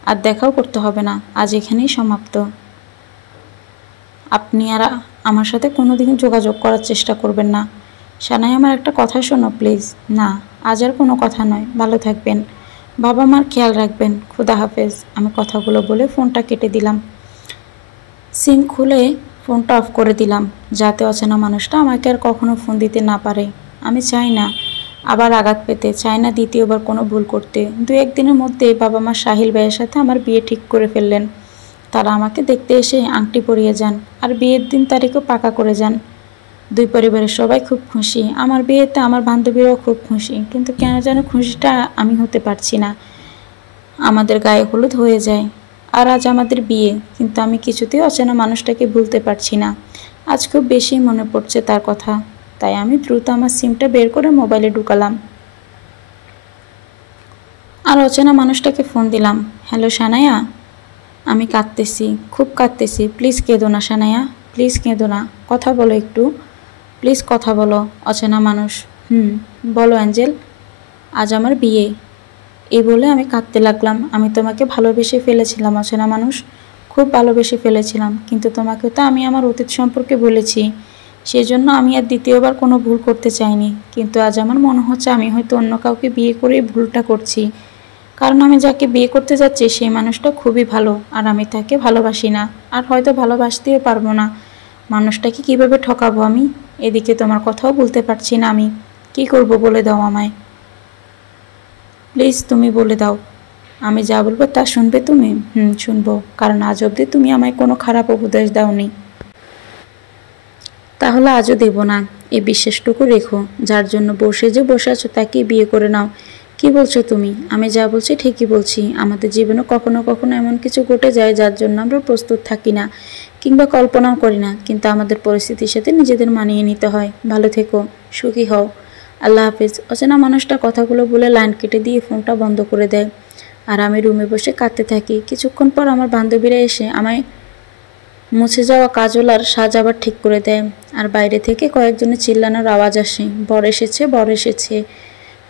আর দেখাও করতে হবে না, আজ এখানেই সমাপ্ত। আপনি আর আমার সাথে কোনোদিন যোগাযোগ করার চেষ্টা করবেন না। সানাই, আমার একটা কথা শোনো প্লিজ। না, আজ আর কোনো কথা নয়। ভালো থাকবেন, বাবা মার খেয়াল রাখবেন, খুদা হাফেজ। আমি কথাগুলো বলে ফোনটা কেটে দিলাম। সিম খুলে ফোনটা অফ করে দিলাম, যাতে অচেনা মানুষটা আমাকে আর কখনো ফোন দিতে না পারে। আমি চাই না আবার আঘাত পেতে, চাই না দ্বিতীয়বার কোনো ভুল করতে। দু একদিনের মধ্যে বাবা মা সাহিল ভাইয়ের সাথে আমার বিয়ে ঠিক করে ফেললেন। তারা আমাকে দেখতে এসে আংটি পরিয়ে যান, আর বিয়ের দিন তারিখও পাকা করে যান। দুই পরিবারের সবাই খুব খুশি। আমার বিয়েতে আমার বান্ধবীরাও খুব খুশি, কিন্তু কেন যেন খুশিটা আমি হতে পারছি না। আমাদের গায়ে হলুদ হয়ে যায়, আর আজ আমাদের বিয়ে, কিন্তু আমি কিছুতেই অচেনা মানুষটাকে ভুলতে পারছি না। আজ খুব বেশি মনে পড়ছে তার কথা। তাই আমি দ্রুত আমার সিমটা বের করে মোবাইলে ঢুকালাম, আর অচেনা মানুষটাকে ফোন দিলাম। হ্যালো সানায়া, আমি কাঁদতেছি, খুব কাঁদতেছি। প্লিজ কেঁদো না সানায়া, প্লিজ কেঁদো না, কথা বলো একটু, প্লিজ কথা বলো। অচেনা মানুষ, বলো অ্যাঞ্জেল। আজ আমার বিয়ে। এই বলে আমি কাঁদতে লাগলাম। আমি তোমাকে ভালোবেসে ফেলেছিলাম অচেনা মানুষ, খুব ভালোবেসে ফেলেছিলাম। কিন্তু তোমাকে তো আমি আমার অতীত সম্পর্কে বলেছি, সেজন্য আমি আর দ্বিতীয়বার কোনো ভুল করতে চাইনি। কিন্তু আজ আমার মনে হচ্ছে আমি হয়তো অন্য কাউকে বিয়ে করেই ভুলটা করছি। কারণ আমি যাকে বিয়ে করতে যাচ্ছি সেই মানুষটা খুবই ভালো, আর আমি তাকে ভালোবাসি না, আর হয়তো ভালোবাসতেও পারবো না। মানুষটাকে কিভাবে ঠকাবো আমি? এদিকে তোমার কথাও বলতে পারছি না আমি। কি করব বলে দাও আমায়, প্লিজ তুমি বলে দাও। আমি যা বলবো তা শুনবে তুমি? শুনবো, কারণ আজ অবধি তুমি আমায় কোনো খারাপ উপদেশ দাওনি। তাহলে আজও দেব না। এই বিশ্বাসটুকু রেখো। যার জন্য বসে আছো তাকে বিয়ে করে নাও। কি বলছো তুমি? আমি যা বলছি ঠিকই বলছি। আমাদের জীবনে কখনো কখনো এমন কিছু ঘটে যায় যার জন্য আমরা প্রস্তুত থাকি না, কিংবা কল্পনাও করি না, কিন্তু আমাদের পরিস্থিতির সাথে নিজেদের মানিয়ে নিতে হয়। ভালো থেকো, সুখী হও, আল্লাহ হাফেজ। অচেনা মানুষটা কথাগুলো বলে লাইন কেটে দিয়ে ফোনটা বন্ধ করে দেয়, আর আমি রুমে বসে কাঁদতে থাকি। কিছুক্ষণ পর আমার বান্ধবীরা এসে আমায় মুছে যাওয়া কাজল আর সাজ আবার ঠিক করে দেয়, আর বাইরে থেকে কয়েকজনের চিল্লানোর আওয়াজ আসে, বর এসেছে, বর এসেছে।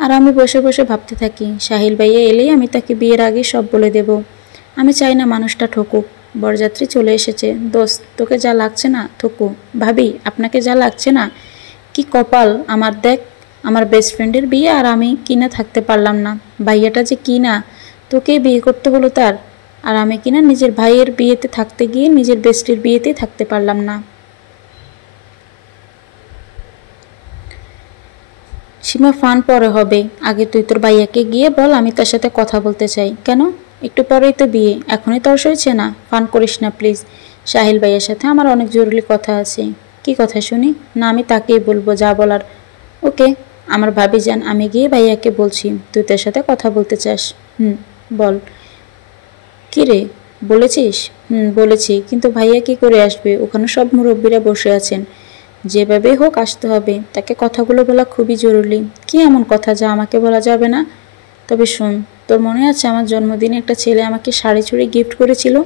আর আমি বসে বসে ভাবতে থাকি, সাহিল ভাইয়া এলেই আমি তাকে বিয়ের আগে সব বলে দেব। আমি চাই না মানুষটা ঠকুক, বরযাত্রী চলে এসেছে। দোস্ত, তোকে যা লাগছে না থুকু। ভাবি, আপনাকে যা লাগছে না, কি কপাল আমার, দেখ আমার বেস্ট ফ্রেন্ডের বিয়ে আর আমি কিনা থাকতে পারলাম না। ভাইয়াটা যে কিনা তোকেই বিয়ে করতে হলো তার, আর আমি কিনা নিজের ভাইয়ের বিয়েতে থাকতে গিয়ে নিজের বেস্টের বিয়েতেই থাকতে পারলাম না। সীমা, ফান পরে হবে, আগে তুই তোর ভাইয়াকে গিয়ে বল আমি তার সাথে কথা বলতে চাই। কেন? একটু পরেই তো বিয়ে, এখনই তর্স হয়েছে না? ফান করিস না প্লিজ। সাহিল ভাইয়ের সাথে আমার অনেক জরুরি কথা আছে। কি কথা শুনি? না, আমি তাকেই বলবো যা বলার। ওকে, আমার ভাবি যান, আমি গিয়ে ভাইয়াকে বলছি তুই তার সাথে কথা বলতে চাস। বল। কি রে, বলেছিস? বলেছি, কিন্তু ভাইয়া কি করে আসবে? ওখানে সব মুরব্বীরা বসে আছেন, যেভাবে হোক আসতে হবে। তাকে কথাগুলো বলা খুবই জরুরি। কি এমন কথা যা আমাকে বলা যাবে না? তবে শোন, তোর মনে আছে আমার জন্মদিনে একটা ছেলে আমাকে শাড়ি চুড়ি গিফট করেছিল?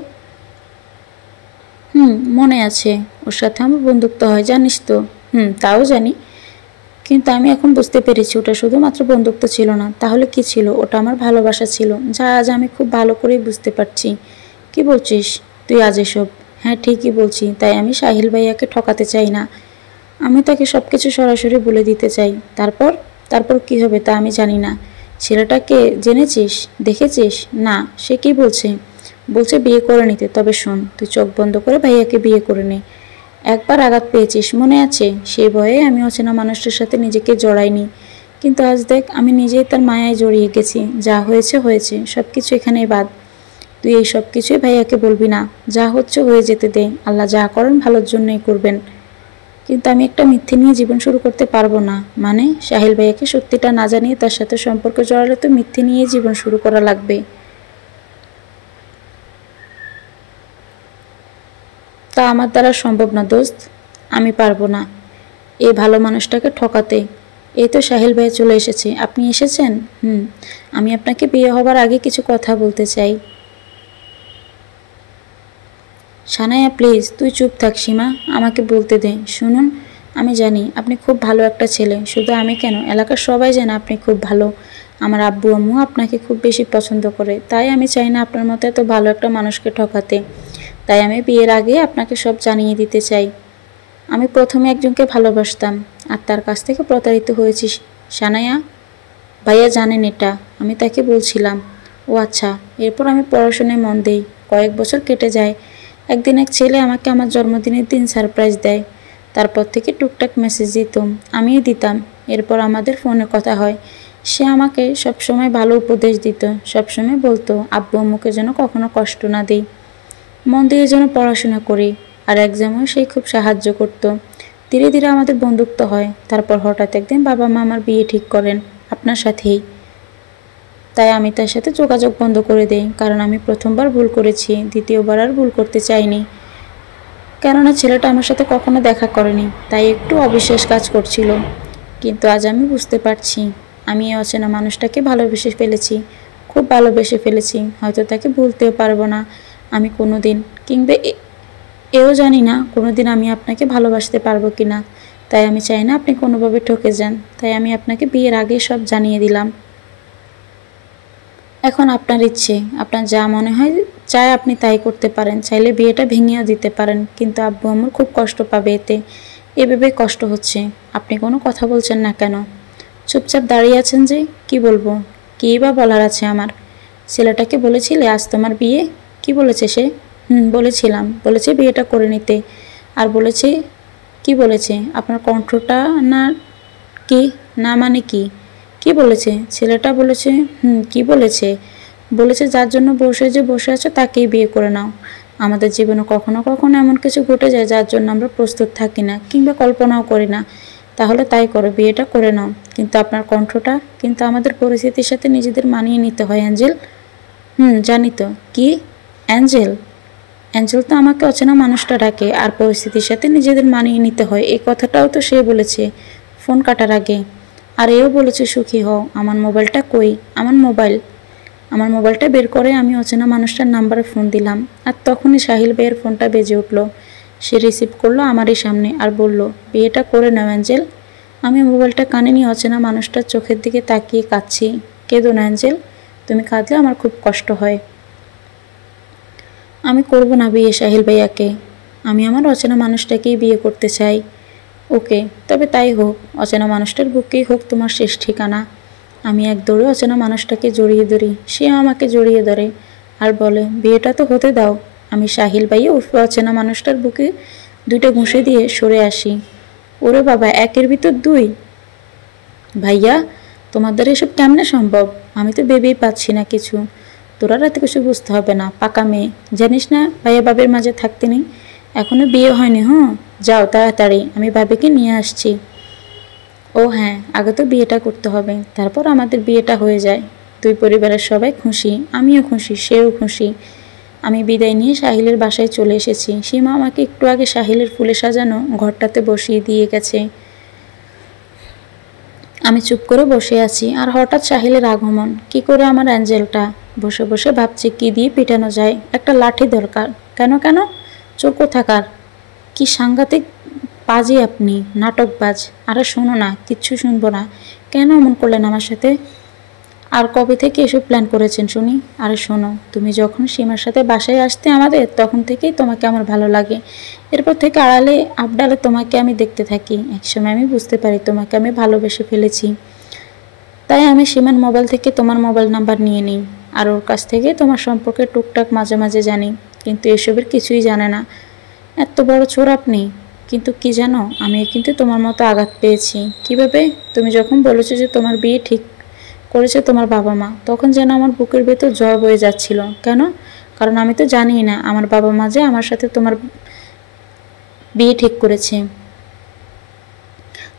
মনে আছে। ওর সাথে আমার বন্ধুত্ব হয়, জানিস তো? তাও জানি, কিন্তু আমি এখন বুঝতে পেরেছি ওটা শুধুমাত্র বন্ধুত্ব ছিল না। তাহলে কি ছিল? ওটা আমার ভালোবাসা ছিল, যা আজ আমি খুব ভালো করেই বুঝতে পারছি। কি বলছিস তুই আজ এসব? হ্যাঁ, ঠিকই বলছি। তাই আমি সাহিল ভাইয়াকে ঠকাতে চাই না। আমি তাকে সব কিছু সরাসরি বলে দিতে চাই। তারপর? তারপর কি হবে তা আমি জানি না। ছেলেটাকে জেনেছিস? দেখেছিস? না। সে কি বলছে? বলছে বিয়ে করে নিতে। তবে শোন, তুই চোখ বন্ধ করে ভাইয়াকে বিয়ে করে নে। একবার আঘাত পেয়েছিস, মনে আছে? সেই ভয়ে আমি অচেনা মানুষটার সাথে নিজেকে জড়াইনি, কিন্তু আজ দেখ আমি নিজেই তার মায়ায় জড়িয়ে গেছি। যা হয়েছে হয়েছে, সব কিছু এখানেই বাদ। তুই এই সব কিছুই ভাইয়াকে বলবি না। যা হচ্ছে হয়ে যেতে দে, আল্লাহ যা করেন ভালোর জন্যই করবেন। কিন্তু আমি একটা মিথ্যে নিয়ে জীবন শুরু করতে পারবো না। মানে সাহিল ভাইয়াকে সত্যিটা না জানিয়ে তার সাথে সম্পর্ক জড়ালে তো মিথ্যে নিয়ে জীবন শুরু করা লাগবে। তা আমার দ্বারা সম্ভব না দোস্ত, আমি পারবো না এই ভালো মানুষটাকে ঠকাতে। এই তো সাহিল ভাই চলে এসেছে। আপনি এসেছেন? আমি আপনাকে বিয়ে হবার আগে কিছু কথা বলতে চাই। সানায়া প্লিজ, তুই চুপ থাক। সীমা, আমাকে বলতে দে। শুনুন, আমি জানি আপনি খুব ভালো একটা ছেলে। শুধু আমি কেন, এলাকার সবাই জানে আপনি খুব ভালো। আমার আব্বু আম্মু আপনাকে খুব বেশি পছন্দ করে। তাই আমি চাই না আপনার মতো এত ভালো একটা মানুষকে ঠকাতে। তাই আমি বিয়ের আগে আপনাকে সব জানিয়ে দিতে চাই। আমি প্রথমে একজনকে ভালোবাসতাম, আর তার কাছ থেকে প্রতারিত হয়েছি। সানায়া, ভাইয়া জানেন এটা। আমি তাকে বলছিলাম। ও আচ্ছা। এরপর আমি পড়াশোনায় মন দেই। কয়েক বছর কেটে যায়। একদিন এক ছেলে আমাকে আমার জন্মদিনের দিন সারপ্রাইজ দেয়। তারপর থেকে টুকটাক মেসেজ দিত, আমিও দিতাম। এরপর আমাদের ফোনে কথা হয়। সে আমাকে সবসময় ভালো উপদেশ দিত। সবসময় বলতো আব্বু আম্মুকে যেন কখনো কষ্ট না দিই, মন দিয়ে যেন পড়াশোনা করি। আর এক্সামেও সে খুব সাহায্য করত। ধীরে ধীরে আমাদের বন্ধুত্ব হয়। তারপর হঠাৎ একদিন বাবা মা আমার বিয়ে ঠিক করেন আপনার সাথেই। তাই আমি তার সাথে যোগাযোগ বন্ধ করে দেই, কারণ আমি প্রথমবার ভুল করেছি, দ্বিতীয়বার আর ভুল করতে চাইনি। কেননা ছেলেটা আমার সাথে কখনো দেখা করেনি, তাই একটু অবিশ্বাস কাজ করছিল। কিন্তু আজ আমি বুঝতে পারছি, আমি এই অচেনা মানুষটাকে ভালোবেসে ফেলেছি, খুব ভালোবেসে ফেলেছি। হয়তো তাকে ভুলতেও পারবো না আমি কোনো দিন, কিংবা এও জানি না কোনোদিন আমি আপনাকে ভালোবাসতে পারবো কি না। তাই আমি চাই না আপনি কোনোভাবে ঠকে যান। তাই আমি আপনাকে বিয়ের আগেই সব জানিয়ে দিলাম। এখন আপনার ইচ্ছে, আপনার যা মনে হয় চায় আপনি তাই করতে পারেন। চাইলে বিয়েটা ভেঙেও দিতে পারেন, কিন্তু আব্বু আম্মুর খুব কষ্ট পাবে এতে। এভাবে কষ্ট হচ্ছে। আপনি কোনো কথা বলছেন না কেন? চুপচাপ দাঁড়িয়ে আছেন যে? কি বলবো? কী বা বলার আছে আমার? ছেলেটাকে বলেছিলে আজ তোমার বিয়ে? কি বলেছে সে? বলেছিলাম। বলেছে বিয়েটা করে নিতে। আর বলেছে? কি বলেছে? আপনার কণ্ঠটা না? কি? না মানে কি? কি বলেছে? ছেলেটা বলেছে। কি বলেছে? বলেছে যার জন্য বসে আছো তাকেই বিয়ে করে নাও। আমাদের জীবনে কখনো কখনো এমন কিছু ঘটে যায় যার জন্য আমরা প্রস্তুত থাকি না, কিংবা কল্পনাও করি না। তাহলে তাই করো, বিয়েটা করে নাও। কিন্তু আপনার কণ্ঠটা, কিন্তু আমাদের পরিস্থিতির সাথে নিজেদের মানিয়ে নিতে হয় অ্যাঞ্জেল। জানি তো। কি? অ্যাঞ্জেল? অ্যাঞ্জেল তো আমাকে অচেনা মানুষটা ডাকে, আর পরিস্থিতির সাথে নিজেদের মানিয়ে নিতে হয়, এই কথাটাও তো সে বলেছে ফোন কাটার আগে। আর এও বলেছে সুখী হও। আমার মোবাইলটা কই? আমার মোবাইলটা বের করে আমি অচেনা মানুষটার নাম্বারে ফোন দিলাম, আর তখনই সাহিল ভাইয়ের ফোনটা বেজে উঠল। সে রিসিভ করলো আমারই সামনে আর বলল, বিয়েটা করে নাও অ্যাঞ্জেল। আমি মোবাইলটা কানে নিয়ে অচেনা মানুষটার চোখের দিকে তাকিয়ে কাঁদছি। কেঁদো না অ্যাঞ্জেল, তুমি কাঁদলে আমার খুব কষ্ট হয়। আমি করব না বিয়ে সাহিল ভাইয়াকে, আমি আমার অচেনা মানুষটাকেই বিয়ে করতে চাই। ওকে, তবে তাই হোক, অচেনা মানুষটার বুকেই হোক তোমার শেষ ঠিকানা। আমি এক দৌড়ে অচেনা মানুষটাকে জড়িয়ে ধরি, সে আমাকে জড়িয়ে ধরে আর বলে, বিয়েটা তো হতে দাও। আমি সাহিল ভাইয়া উর্ফে অচেনা মানুষটার বুকে 2টা ঘুষে দিয়ে সরে আসি। ওরে বাবা, একের ভিতর 2! ভাইয়া, তোমার দ্বারা এসব কেমনে সম্ভব? আমি তো ভেবেই পাচ্ছি না কিছু। তোরা রাতে কিছু বুঝতে হবে না, পাকা মেয়ে, জানিস না ভাইয়া বাবের মাঝে থাকতে নেই। এখনো বিয়ে হয়নি। যাও তাড়াতাড়ি, আমি ভাবিকে নিয়ে আসছি। ও হ্যাঁ, আগে তো বিয়েটা করতে হবে, তারপর আমাদের বিয়েটা হয়ে যায়। 2 পরিবারের সবাই খুশি, আমিও খুশি, সেও খুশি। আমি বিদায় নিয়ে সাহিলের বাসায় চলে এসেছি। সীমা আমাকে একটু আগে সাহিলের ফুলে সাজানো ঘরটাতে বসিয়ে দিয়ে গেছে। আমি চুপ করে বসে আছি, আর হঠাৎ সাহিলের আগমন। কি করে আমার অ্যাঞ্জেলটা? বসে বসে ভাবছি কি দিয়ে পিটানো যায়। একটা লাঠি দরকার। কেন কেন? চোর কোথাকার! কি সাংঘাতিক বাজে আপনি, নাটকবাজ! আরে শোনো না, কিচ্ছু শুনবো না। কেন এমন করলেন আমার সাথে? আর কবে থেকে এসব প্ল্যান করেছেন শুনি? আরে শোনো, তুমি যখন সীমার সাথে বাসায় আসতে আমাদের, তখন থেকেই তোমাকে আমার ভালো লাগে। এরপর থেকে আড়ালে আবডালে তোমাকে আমি দেখতে থাকি। একসময় আমি বুঝতে পারি তোমাকে আমি ভালোবেসে ফেলেছি। তাই আমি সীমার মোবাইল থেকে তোমার মোবাইল নাম্বার নিয়ে নিই, আর ওর কাছ থেকে তোমার সম্পর্কে টুকটাক মাঝে মাঝে জানি, কিন্তু এসবের কিছুই জানে না। এত বড় চোর আপনি! কিন্তু কি জানো, আমিও কিন্তু তোমার মতো আঘাত পেয়েছি। কিভাবে? তুমি যখন বলেছো যে তোমার বিয়ে ঠিক করেছে তোমার বাবা মা, তখন যেন আমার বুকের ভেতর জ্বর বয়ে যাচ্ছিল। কেন? কারণ আমি তো জানিই না আমার বাবা মা যে আমার সাথে তোমার বিয়ে ঠিক করেছে,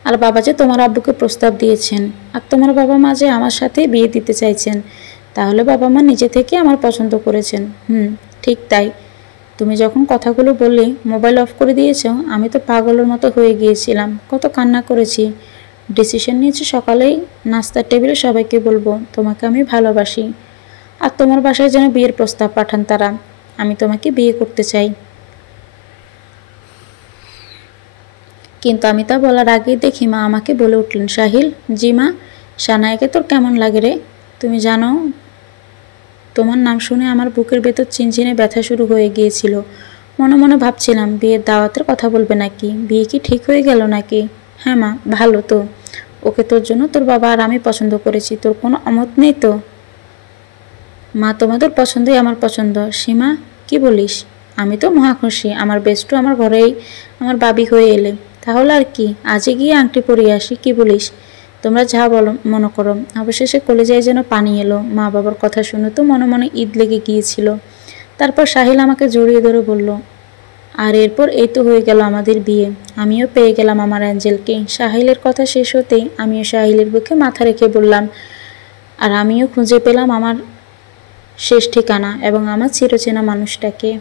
আর বাবা যে তোমার আব্বুকে প্রস্তাব দিয়েছেন, আর তোমার বাবা মা যে আমার সাথে বিয়ে দিতে চাইছেন। তাহলে বাবা মা নিজে থেকে আমার পছন্দ করেছেন। ঠিক তাই। তুমি যখন কথাগুলো বললে, মোবাইল অফ করে দিয়েছো, আমি তো পাগলের মতো হয়ে গিয়েছিলাম। কত কান্না করেছি। ডিসিশন নিয়েছি সকালেই নাস্তার টেবিলে সবাইকে বলবো তোমাকে আমি ভালোবাসি, আর তোমার বাসায় যেন বিয়ের প্রস্তাব পাঠান তারা। আমি তোমাকে বিয়ে করতে চাই। কিন্তু আমি তা বলার আগেই দেখি মা আমাকে বলে উঠলেন, সাহিল। জি মা। সানায়াকে তোর কেমন লাগে রে? তুমি জানো, তোমার নাম শুনে আমার বুকের ভেতর চিনচিনে ব্যথা শুরু হয়ে গিয়েছিল। মনে মনে ভাবছিলাম বিয়ের দাওয়াতের কথা বলবে নাকি, বিয়ে কি ঠিক হয়ে গেল নাকি। হ্যাঁ মা, ভালো তো। ওকে তোর জন্য তোর বাবা আর আমি পছন্দ করেছি, তোর কোনো অমত নেই তো? মা, তোমাদের পছন্দই আমার পছন্দ। সীমা, কি বলিস? আমি তো মহা খুশি, আমার বেস্টু আমার ঘরেই আমার বাবি হয়ে এলে। তাহলে আর কি, আজই গিয়ে আংটি পরিয়ে আসি, কি বলিস? তোমরা যা বলো মনে করো। অবশেষে কলেজায় যেন পানি এলো। মা বাবার কথা শুনে তো মনে মনে ঈদ লেগে গিয়েছিল। তারপর সাহিল আমাকে জড়িয়ে ধরে বলল, আর এরপর এই তো হয়ে গেল আমাদের বিয়ে। আমিও পেয়ে গেলাম আমার অ্যাঞ্জেলকে। সাহিলের কথা শেষ হতেই আমিও সাহিলের বুকে মাথা রেখে বললাম, আর আমিও খুঁজে পেলাম আমার শেষ ঠিকানা এবং আমার চিরচেনা মানুষটাকে।